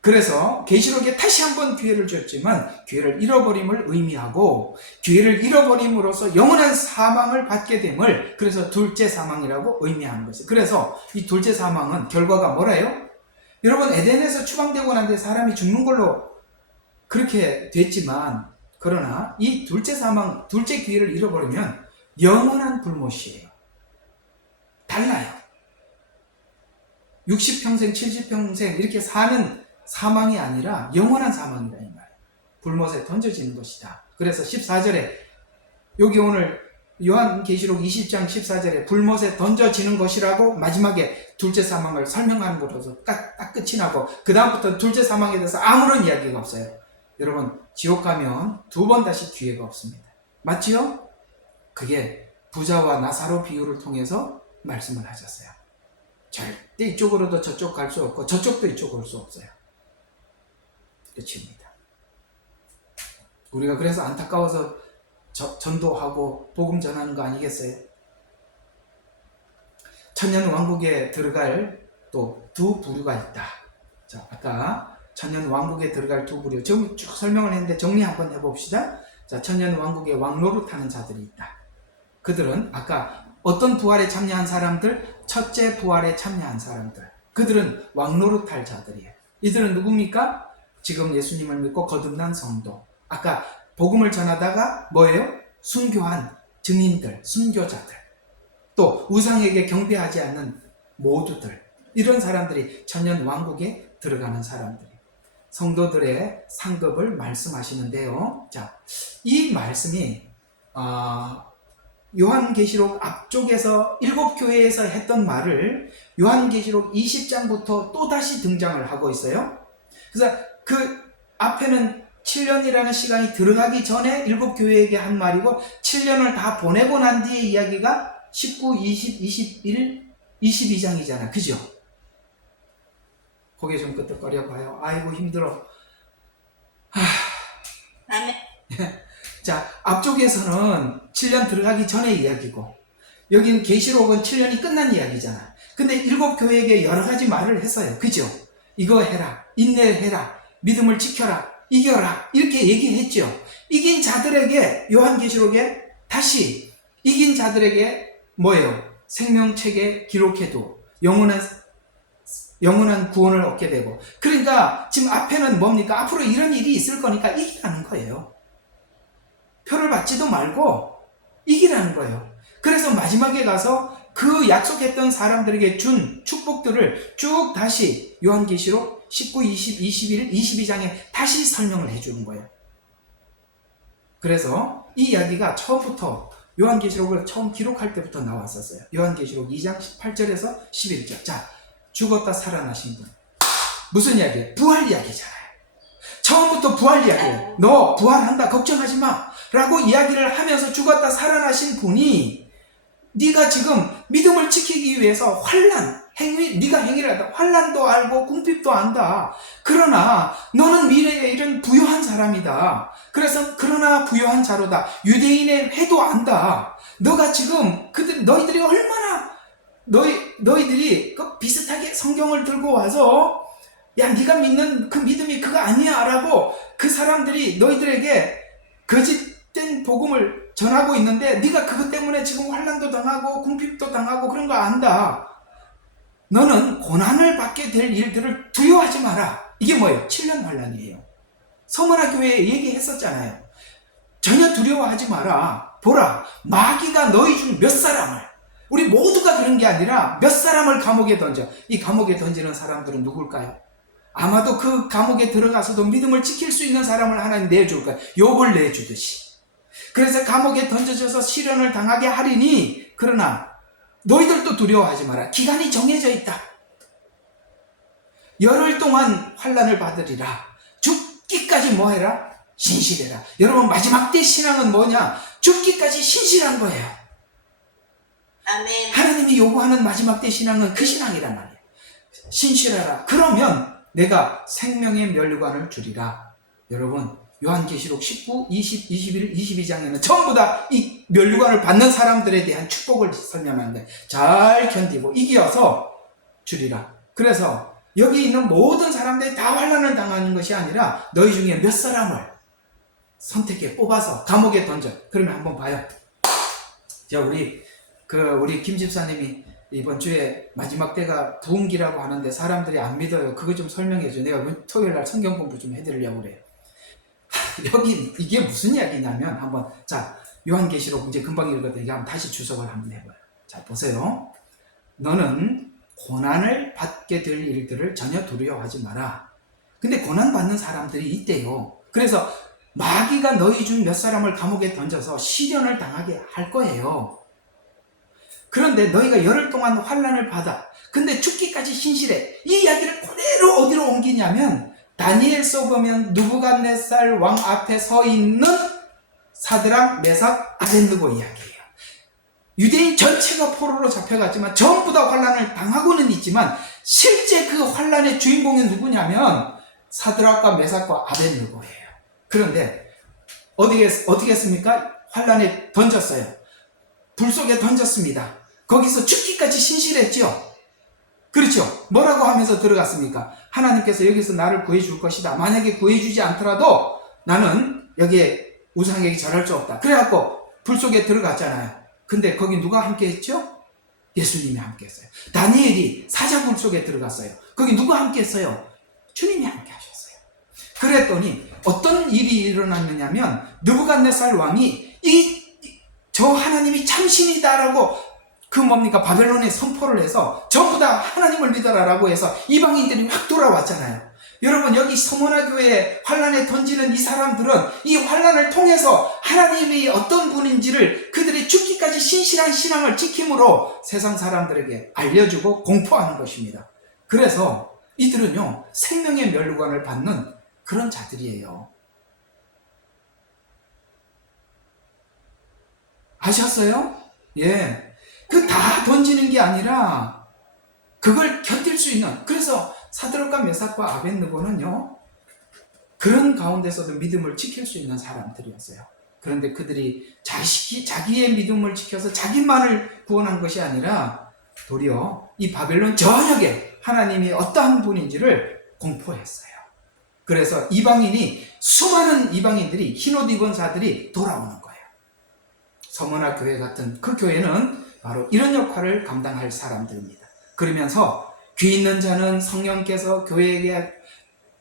그래서 계시록에 다시 한번 기회를 줬지만 기회를 잃어버림을 의미하고 기회를 잃어버림으로써 영원한 사망을 받게 됨을 그래서 둘째 사망이라고 의미하는 것이에요. 그래서 이 둘째 사망은 결과가 뭐래요? 여러분 에덴에서 추방되고 난 뒤에 사람이 죽는 걸로 그렇게 됐지만 그러나 이 둘째 사망, 둘째 기회를 잃어버리면 영원한 불못이에요. 달라요. 60평생, 70평생 이렇게 사는 사망이 아니라 영원한 사망이다 이 말이에요. 불못에 던져지는 것이다. 그래서 14절에 여기 오늘 요한계시록 20장 14절에 불못에 던져지는 것이라고 마지막에 둘째 사망을 설명하는 것으로서 딱 끝이 나고 그 다음부터 둘째 사망에 대해서 아무런 이야기가 없어요. 여러분 지옥 가면 두 번 다시 기회가 없습니다. 맞지요? 그게 부자와 나사로 비유를 통해서 말씀을 하셨어요. 절대 이쪽으로도 저쪽 갈 수 없고 저쪽도 이쪽으로 올 수 없어요. 끝입니다. 우리가 그래서 안타까워서 전도하고 복음 전하는 거 아니겠어요? 천년 왕국에 들어갈 또 두 부류가 있다. 자, 아까 천년 왕국에 들어갈 두 부류 쭉 설명을 했는데 정리 한번 해봅시다. 자, 천년 왕국에 왕노릇하는 자들이 있다. 그들은 아까 어떤 부활에 참여한 사람들? 첫째 부활에 참여한 사람들. 그들은 왕노릇할 자들이에요. 이들은 누굽니까? 지금 예수님을 믿고 거듭난 성도. 아까 복음을 전하다가 뭐예요? 순교한 증인들, 순교자들. 또 우상에게 경배하지 않는 모두들. 이런 사람들이 천년 왕국에 들어가는 사람들이. 성도들의 상급을 말씀하시는데요. 자, 이 말씀이 요한계시록 앞쪽에서 7교회에서 했던 말을 요한계시록 20장부터 또다시 등장을 하고 있어요. 그래서 그 앞에는 7년이라는 시간이 들어가기 전에 7교회에게 한 말이고 7년을 다 보내고 난 뒤의 이야기가 19, 20, 21, 22장이잖아. 그죠? 고개 좀 끄덕거려 봐요. 아이고 힘들어. 아멘. 자, 앞쪽에서는 7년 들어가기 전의 이야기고 여기는 계시록은 7년이 끝난 이야기잖아. 근데 7교회에게 여러 가지 말을 했어요. 그죠? 이거 해라. 인내해라. 믿음을 지켜라. 이겨라. 이렇게 얘기했죠. 이긴 자들에게 요한계시록에 다시 이긴 자들에게 뭐예요? 생명책에 기록해도 영원한 구원을 얻게 되고 그러니까 지금 앞에는 뭡니까? 앞으로 이런 일이 있을 거니까 이기라는 거예요. 표를 받지도 말고 이기라는 거예요. 그래서 마지막에 가서 그 약속했던 사람들에게 준 축복들을 쭉 다시 요한계시록 19, 20, 21, 22장에 다시 설명을 해주는 거예요. 그래서 이 이야기가 처음부터 요한계시록을 처음 기록할 때부터 나왔었어요. 요한계시록 2장 18절에서 11절. 자, 죽었다 살아나신 분. 무슨 이야기예요? 부활 이야기잖아요. 처음부터 부활 이야기예요. 너 부활한다 걱정하지 마 라고 이야기를 하면서 죽었다 살아나신 분이 네가 지금 믿음을 지키기 위해서 네가 행위를 한다. 환난도 알고 궁핍도 안다. 그러나 너는 미래에 이런 부유한 사람이다. 그래서 그러나 부유한 자로다. 유대인의 회도 안다. 너가 지금 너희들이 얼마나 너희들이 그 비슷하게 성경을 들고 와서 야 네가 믿는 그 믿음이 그거 아니야 라고 그 사람들이 너희들에게 거짓된 복음을 전하고 있는데 네가 그것 때문에 지금 환난도 당하고 궁핍도 당하고 그런 거 안다. 너는 고난을 받게 될 일들을 두려워하지 마라. 이게 뭐예요? 7년 환난이에요. 서머나 교회에 얘기했었잖아요. 전혀 두려워하지 마라. 보라, 마귀가 너희 중 몇 사람을, 우리 모두가 그런 게 아니라 몇 사람을 감옥에 던져. 이 감옥에 던지는 사람들은 누굴까요? 아마도 그 감옥에 들어가서도 믿음을 지킬 수 있는 사람을 하나님 내줄 거예요. 욥을 내주듯이. 그래서 감옥에 던져져서 시련을 당하게 하리니 그러나 너희들도 두려워하지 마라. 기간이 정해져 있다. 열흘 동안 환난을 받으리라. 죽기까지 뭐해라? 신실해라. 여러분 마지막 때 신앙은 뭐냐? 죽기까지 신실한 거예요. 아멘. 하나님이 요구하는 마지막 때 신앙은 그 신앙이란 말이에요. 신실하라. 그러면 내가 생명의 면류관을 주리라. 여러분, 요한계시록 19, 20, 21, 22장에는 전부 다 이 면류관을 받는 사람들에 대한 축복을 설명하는데 잘 견디고 이겨서 주리라. 그래서 여기 있는 모든 사람들이 다 환난을 당하는 것이 아니라 너희 중에 몇 사람을 선택해 뽑아서 감옥에 던져. 그러면 한번 봐요. 자, 우리 김 집사님이 이번 주에 마지막 때가 부흥기라고 하는데 사람들이 안 믿어요. 그거 좀 설명해 줘. 내가 토요일 날 성경 공부 좀 해드리려고 그래요. 여기 이게 무슨 이야기냐면 한번 자 요한계시록 이제 금방 읽었더니 한번 다시 주석을 한번 해봐요. 자 보세요. 너는 고난을 받게 될 일들을 전혀 두려워하지 마라. 근데 고난 받는 사람들이 있대요. 그래서 마귀가 너희 중 몇 사람을 감옥에 던져서 시련을 당하게 할 거예요. 그런데 너희가 열흘 동안 환난을 받아. 근데 죽기까지 신실해. 이 이야기를 그대로 어디로 옮기냐면 다니엘서 보면 느부갓네살 왕 앞에 서 있는 사드락, 메삭, 아벤느고 이야기예요. 유대인 전체가 포로로 잡혀갔지만 전부 다 환난을 당하고는 있지만 실제 그 환난의 주인공이 누구냐면 사드락과 메삭과 아벤느고예요. 그런데 어떻게 했습니까? 환난에 던졌어요. 불 속에 던졌습니다. 거기서 죽기까지 신실했죠. 그렇죠. 뭐라고 하면서 들어갔습니까? 하나님께서 여기서 나를 구해줄 것이다. 만약에 구해주지 않더라도 나는 여기에 우상에게 절할 수 없다. 그래갖고 불 속에 들어갔잖아요. 근데 거기 누가 함께 했죠? 예수님이 함께 했어요. 다니엘이 사자굴 속에 들어갔어요. 거기 누가 함께 했어요? 주님이 함께 하셨어요. 그랬더니 어떤 일이 일어났느냐면 느부갓네살 왕이 저 하나님이 참신이다라고 그 뭡니까? 바벨론에 선포를 해서 전부 다 하나님을 믿어라라고 해서 이방인들이 확 돌아왔잖아요. 여러분 여기 서머나 교회에 환난에 던지는 이 사람들은 이 환난을 통해서 하나님이 어떤 분인지를 그들이 죽기까지 신실한 신앙을 지킴으로 세상 사람들에게 알려주고 공포하는 것입니다. 그래서 이들은요 생명의 면류관을 받는 그런 자들이에요. 아셨어요? 예. 그 다 던지는 게 아니라 그걸 견딜 수 있는, 그래서 사드락과 메삭과 아벤느고는요 그런 가운데서도 믿음을 지킬 수 있는 사람들이었어요. 그런데 그들이 자기의 믿음을 지켜서 자기만을 구원한 것이 아니라 도리어 이 바벨론 전역에 하나님이 어떠한 분인지를 공포했어요. 그래서 수많은 이방인들이 흰옷 입은 자들이 돌아오는 거예요. 서머나 교회 같은 그 교회는 바로 이런 역할을 감당할 사람들입니다. 그러면서 귀 있는 자는 성령께서 교회에게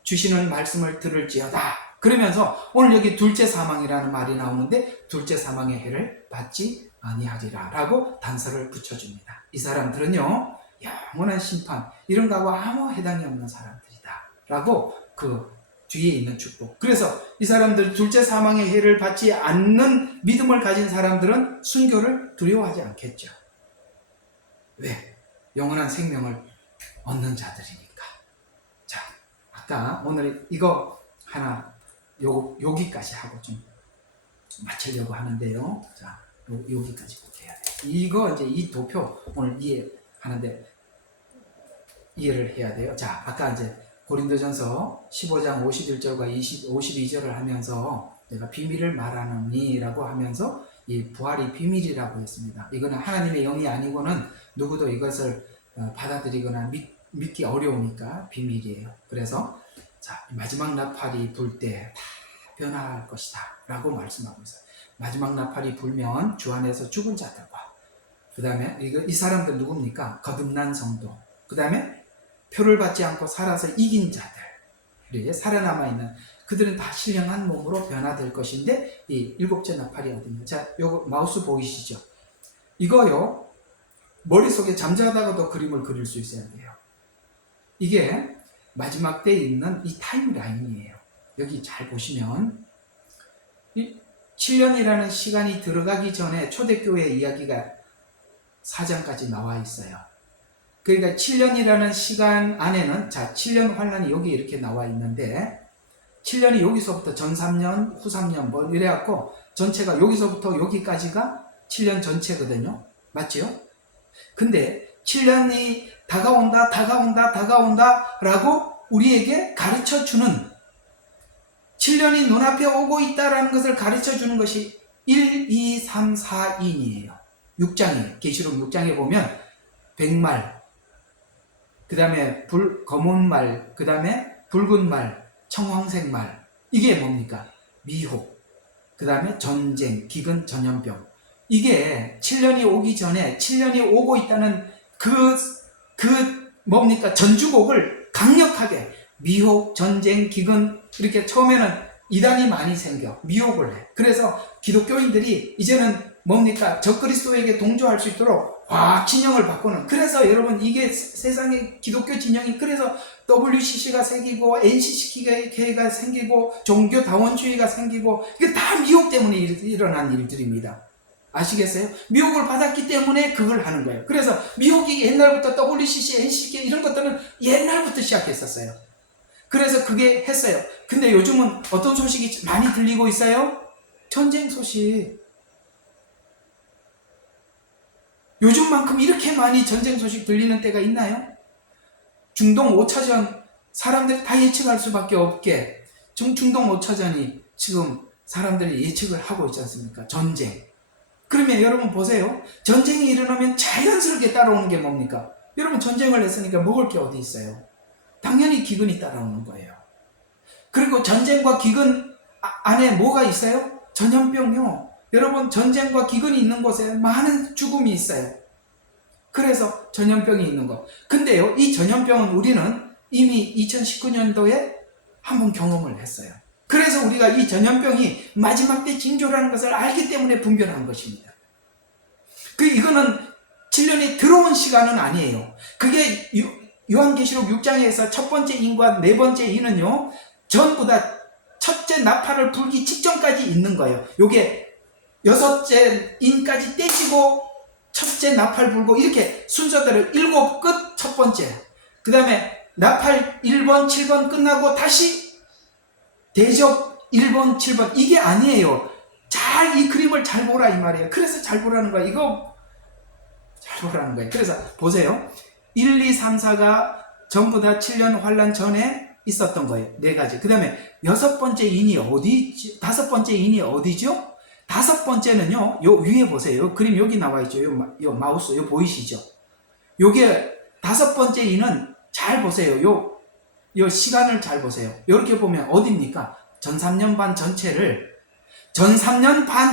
주시는 말씀을 들을지어다. 그러면서 오늘 여기 둘째 사망이라는 말이 나오는데 둘째 사망의 해를 받지 아니하리라 라고 단서를 붙여줍니다. 이 사람들은요 영원한 심판 이런 거하고 아무 해당이 없는 사람들이다 라고 그 뒤에 있는 축복. 그래서 이 사람들 둘째 사망의 해를 받지 않는 믿음을 가진 사람들은 순교를 두려워하지 않겠죠. 왜? 영원한 생명을 얻는 자들이니까. 자, 아까 오늘 이거 하나 여기까지 하고 좀 마치려고 하는데요. 자, 여기까지 꼭 해야 돼요. 이거 이제 이 도표 오늘 이해하는데 이해를 해야 돼요. 자, 아까 이제 고린도전서 15장 51절과 52절을 하면서 내가 비밀을 말하느니 라고 하면서 이 부활이 비밀이라고 했습니다. 이거는 하나님의 영이 아니고는 누구도 이것을 받아들이거나 믿기 어려우니까 비밀이에요. 그래서 자, 마지막 나팔이 불 때 다 변화할 것이다 라고 말씀하고 있어요. 마지막 나팔이 불면 주 안에서 죽은 자들과 그 다음에 이 사람들 누굽니까? 거듭난 성도, 그 다음에 표를 받지 않고 살아서 이긴 자들, 살아남아 있는 그들은 다 신령한 몸으로 변화될 것인데 이 일곱째 나팔이 어디냐? 자, 요거 마우스 보이시죠? 이거요 머릿속에 잠자다가도 그림을 그릴 수 있어야 돼요. 이게 마지막 때에 있는 이 타임라인이에요. 여기 잘 보시면 이 7년이라는 시간이 들어가기 전에 초대교회 이야기가 4장까지 나와 있어요. 그러니까 7년이라는 시간 안에는 자 7년 환란이 여기 이렇게 나와 있는데 7년이 여기서부터 전 3년, 후 3년 뭐 이래갖고 전체가 여기서부터 여기까지가 7년 전체거든요. 맞지요? 근데 7년이 다가온다 라고 우리에게 가르쳐 주는 7년이 눈앞에 오고 있다라는 것을 가르쳐 주는 것이 1, 2, 3, 4인이에요. 6장이에요. 계시록 6장에 보면 백말, 그 다음에 검은 말, 그 다음에 붉은 말, 청황색 말. 이게 뭡니까? 미혹, 그 다음에 전쟁, 기근, 전염병. 이게 7년이 오기 전에 7년이 오고 있다는 뭡니까? 전주곡을 강력하게 미혹, 전쟁, 기근 이렇게 처음에는 이단이 많이 생겨 미혹을 해. 그래서 기독교인들이 이제는 뭡니까? 적그리스도에게 동조할 수 있도록 확 진영을 바꾸는. 그래서 여러분 이게 세상의 기독교 진영이 그래서 WCC가 생기고 NCCK가 생기고 종교다원주의가 생기고 이게 다 미혹 때문에 일어난 일들입니다. 아시겠어요? 미혹을 받았기 때문에 그걸 하는 거예요. 그래서 미혹이 옛날부터 WCC, NCK 이런 것들은 옛날부터 시작했었어요. 그래서 그게 했어요. 근데 요즘은 어떤 소식이 많이 들리고 있어요? 전쟁 소식. 요즘만큼 이렇게 많이 전쟁 소식 들리는 때가 있나요? 중동 5차전 사람들이 다 예측할 수밖에 없게 중동 5차전이 지금 사람들이 예측을 하고 있지 않습니까? 전쟁. 그러면 여러분 보세요. 전쟁이 일어나면 자연스럽게 따라오는 게 뭡니까? 여러분 전쟁을 했으니까 먹을 게 어디 있어요? 당연히 기근이 따라오는 거예요. 그리고 전쟁과 기근 안에 뭐가 있어요? 전염병요. 여러분 전쟁과 기근이 있는 곳에 많은 죽음이 있어요. 그래서 전염병이 있는 거. 근데요, 이 전염병은 우리는 이미 2019년도에 한번 경험을 했어요. 그래서 우리가 이 전염병이 마지막 때 징조라는 것을 알기 때문에 분별한 것입니다. 이거는 7년이 들어온 시간은 아니에요. 그게 요한계시록 6장에서 첫 번째 인과 네 번째 인은요, 전부 다 첫째 나팔을 불기 직전까지 있는 거예요. 요게 여섯째 인까지 떼지고 첫째 나팔 불고 이렇게 순서대로 7끝 첫 번째, 그 다음에 나팔 1번 7번 끝나고 다시 대접 1번 7번. 이게 아니에요. 잘 이 그림을 잘 보라 이 말이에요. 그래서 잘 보라는 거야. 이거 잘 보라는 거예요. 그래서 보세요. 1, 2, 3, 4가 전부 다 7년 환란 전에 있었던 거예요. 네 가지. 그 다음에 여섯 번째 인이 어디지? 다섯 번째 인이 어디죠? 다섯 번째는요, 요 위에 보세요. 요 그림 여기 나와 있죠. 요 마우스, 요 보이시죠? 요게 다섯 번째 인은 잘 보세요. 요 시간을 잘 보세요. 이렇게 보면 어디입니까? 전 3년 반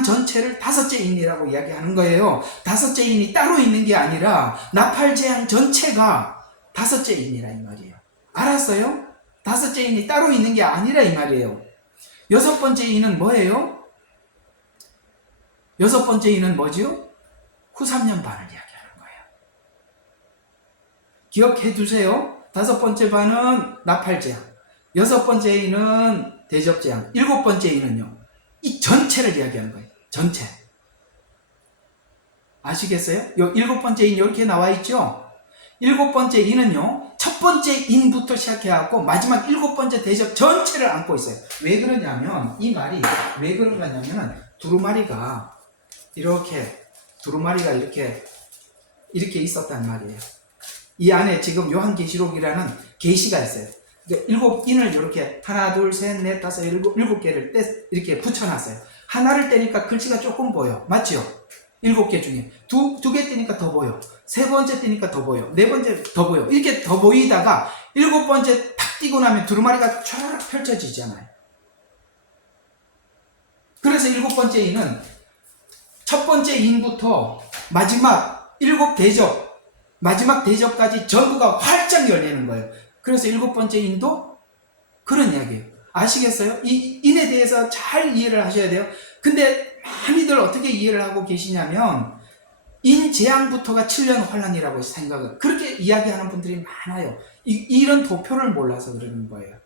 전체를 다섯째 인이라고 이야기하는 거예요. 다섯째 인이 따로 있는 게 아니라 나팔재앙 전체가 다섯째 인이라 이 말이에요. 알았어요? 다섯째 인이 따로 있는 게 아니라 이 말이에요. 여섯 번째 인은 뭐예요? 여섯 번째 인은 뭐지요? 후 3년 반을 이야기하는 거예요. 기억해 두세요. 다섯 번째 반은 나팔재앙, 여섯 번째 인은 대접재앙, 일곱 번째 인은요, 이 전체를 이야기하는 거예요. 전체. 아시겠어요? 요 일곱 번째 인 이렇게 나와 있죠? 일곱 번째 인은요, 첫 번째 인부터 시작해갖고 마지막 일곱 번째 대접 전체를 안고 있어요. 왜 그러냐면, 이 말이 왜 그러냐면은 두루마리가 이렇게 있었단 말이에요. 이 안에 지금 요한계시록이라는 계시가 있어요. 일곱 인을 이렇게 하나, 둘, 셋, 넷, 다섯, 일곱 개를 이렇게 붙여놨어요. 하나를 떼니까 글씨가 조금 보여. 맞죠? 일곱 개 중에 두 개 떼니까 더 보여. 세 번째 떼니까 더 보여. 네 번째 더 보여. 이렇게 더 보이다가 일곱 번째 탁 띄고 나면 두루마리가 쫙 펼쳐지잖아요. 그래서 일곱 번째 인은 첫 번째 인부터 마지막 마지막 대접까지 전부가 활짝 열리는 거예요. 그래서 일곱 번째 인도 그런 이야기예요. 아시겠어요? 이 인에 대해서 잘 이해를 하셔야 돼요. 근데 많이들 어떻게 이해를 하고 계시냐면, 인 재앙부터가 7년 환란이라고 생각을, 그렇게 이야기하는 분들이 많아요. 이런 도표를 몰라서 그러는 거예요.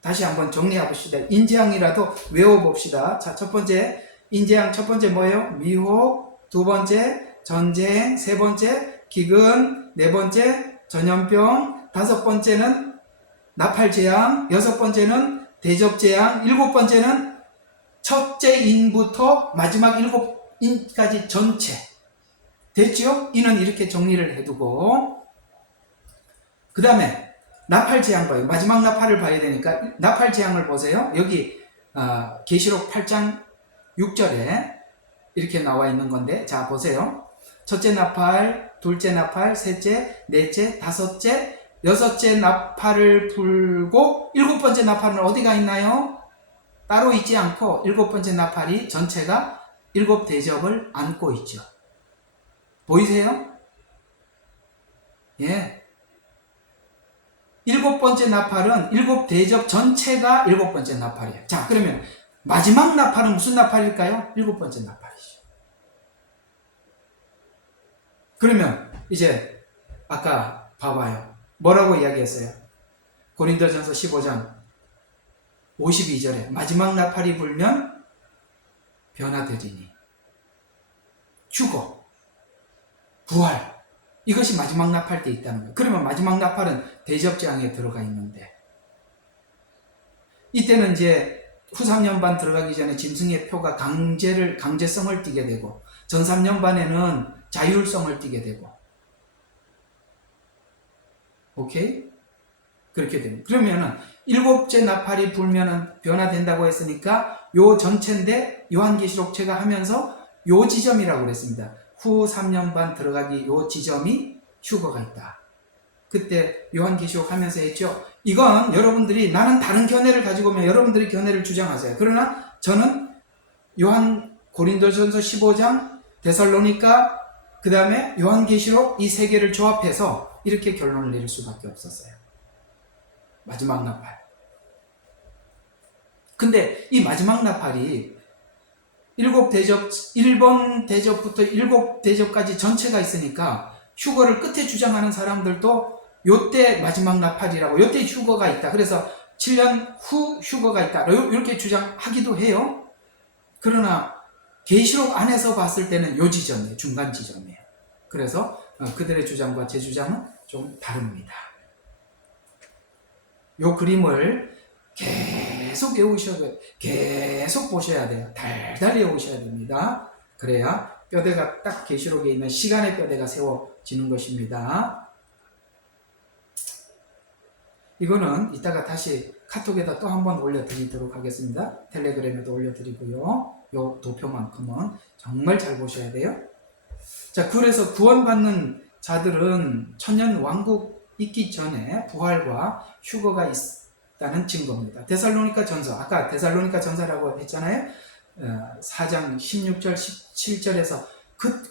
다시 한번 정리해 봅시다. 인재앙이라도 외워봅시다. 자, 첫 번째 인재앙, 첫 번째 뭐예요? 미혹. 두 번째 전쟁. 세 번째 기근. 네 번째 전염병. 다섯 번째는 나팔재앙. 여섯 번째는 대접재앙. 일곱 번째는 첫째 인부터 마지막 7인까지 전체. 됐죠? 이는 이렇게 정리를 해두고, 그 다음에 나팔 재앙 봐요. 마지막 나팔을 봐야 되니까 나팔 재앙을 보세요. 여기 계시록 8장 6절에 이렇게 나와 있는 건데, 자 보세요. 첫째 나팔, 둘째 나팔, 셋째, 넷째, 다섯째, 여섯째 나팔을 불고 일곱 번째 나팔은 어디가 있나요? 따로 있지 않고 일곱 번째 나팔이 전체가 일곱 대접을 안고 있죠. 보이세요? 예. 일곱 번째 나팔은 일곱 대접 전체가 일곱 번째 나팔이에요. 자, 그러면 마지막 나팔은 무슨 나팔일까요? 일곱 번째 나팔이죠. 그러면 이제 아까 봐봐요. 뭐라고 이야기했어요? 고린도전서 15장 52절에 마지막 나팔이 불면 변화되리니 휴거, 부활, 이것이 마지막 나팔 때 있다는 거예요. 그러면 마지막 나팔은 대접재앙에 들어가 있는데, 이때는 이제 후 3년반 들어가기 전에 짐승의 표가 강제성을 띠게 되고, 전 3년반에는 자율성을 띠게 되고, 오케이? 그렇게 됩니다. 그러면은 일곱째 나팔이 불면은 변화된다고 했으니까 요 전체인데, 요한계시록 제가 하면서 요 지점이라고 그랬습니다. 후 3년반 들어가기 요 지점이 휴거가 있다. 그때 요한계시록 하면서 했죠. 이건 여러분들이, 나는 다른 견해를 가지고 오면 여러분들이 견해를 주장하세요. 그러나 저는 고린도전서 15장, 데살로니가, 그 다음에 요한계시록 이 세 개를 조합해서 이렇게 결론을 내릴 수밖에 없었어요. 마지막 나팔. 근데 이 마지막 나팔이 1번 대접부터 7대접까지 전체가 있으니까 휴거를 끝에 주장하는 사람들도 요때 마지막 나팔이라고, 요때 휴거가 있다. 그래서 7년 후 휴거가 있다. 이렇게 주장하기도 해요. 그러나 계시록 안에서 봤을 때는 요 지점이에요. 중간 지점이에요. 그래서 그들의 주장과 제 주장은 좀 다릅니다. 요 그림을 계속 외우셔야 돼요. 계속 보셔야 돼요. 달달이 외우셔야 됩니다. 그래야 뼈대가 딱 계시록에 있는 시간의 뼈대가 세워지는 것입니다. 이거는 이따가 다시 카톡에다 또 한번 올려드리도록 하겠습니다. 텔레그램에도 올려드리고요. 요 도표만큼은 정말 잘 보셔야 돼요. 자, 그래서 구원받는 자들은 천년 왕국 있기 전에 부활과 휴거가 있다는 증거입니다. 데살로니가 전서, 아까 데살로니가 전서라고 했잖아요. 4장 16절 17절에서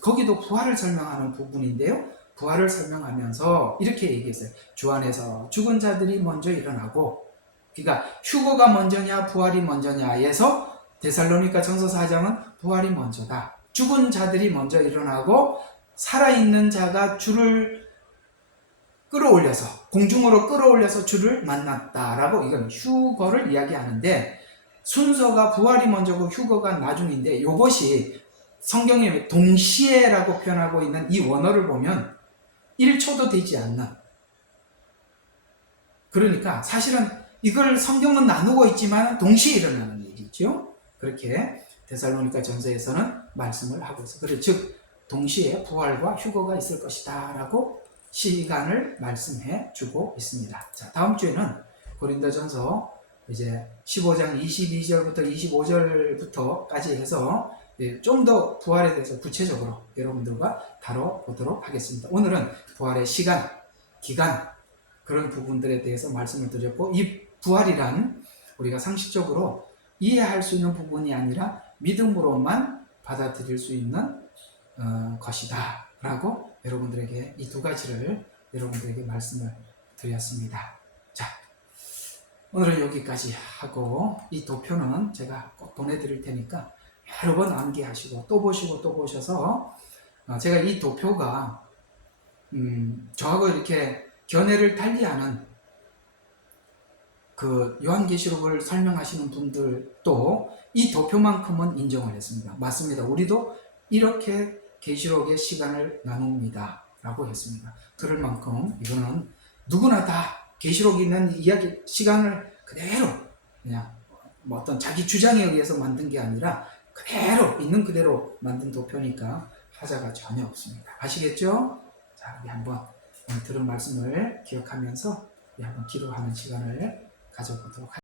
거기도 부활을 설명하는 부분인데요. 부활을 설명하면서 이렇게 얘기했어요. 주 안에서 죽은 자들이 먼저 일어나고, 그러니까 휴거가 먼저냐 부활이 먼저냐에서 데살로니가 전서 4장은 부활이 먼저다. 죽은 자들이 먼저 일어나고 살아있는 자가 주를 끌어올려서, 공중으로 끌어올려서 주를 만났다라고, 이건 휴거를 이야기하는데, 순서가 부활이 먼저고 휴거가 나중인데, 이것이 성경에 동시에라고 표현하고 있는 이 원어를 보면 1초도 되지 않는, 그러니까 사실은 이걸 성경은 나누고 있지만 동시에 일어나는 일이죠. 그렇게 데살로니가 전서에서는 말씀을 하고 있어요. 그래서 즉 동시에 부활과 휴거가 있을 것이다 라고 시간을 말씀해 주고 있습니다. 자, 다음 주에는 고린도전서 이제 15장 22절부터 25절부터까지 해서 좀 더 부활에 대해서 구체적으로 여러분들과 다뤄보도록 하겠습니다. 오늘은 부활의 시간, 기간, 그런 부분들에 대해서 말씀을 드렸고, 이 부활이란 우리가 상식적으로 이해할 수 있는 부분이 아니라 믿음으로만 받아들일 수 있는 것이다 라고 여러분들에게 이 두 가지를 여러분들에게 말씀을 드렸습니다. 자, 오늘은 여기까지 하고, 이 도표는 제가 꼭 보내드릴 테니까 여러 번 암기하시고 또 보시고 또 보셔서, 제가 이 도표가 저하고 이렇게 견해를 달리하는 그 요한계시록을 설명하시는 분들도 이 도표만큼은 인정을 했습니다. 맞습니다. 우리도 이렇게 계시록의 시간을 나눕니다 라고 했습니다. 그럴 만큼 이거는 누구나 다 계시록에 있는 이야기 시간을 그대로 그냥 뭐 어떤 자기 주장에 의해서 만든 게 아니라 그대로 있는 그대로 만든 도표니까 하자가 전혀 없습니다. 아시겠죠? 자, 우리 한번 오늘 들은 말씀을 기억하면서 우리 한번 기도하는 시간을 가져보도록 하겠습니다.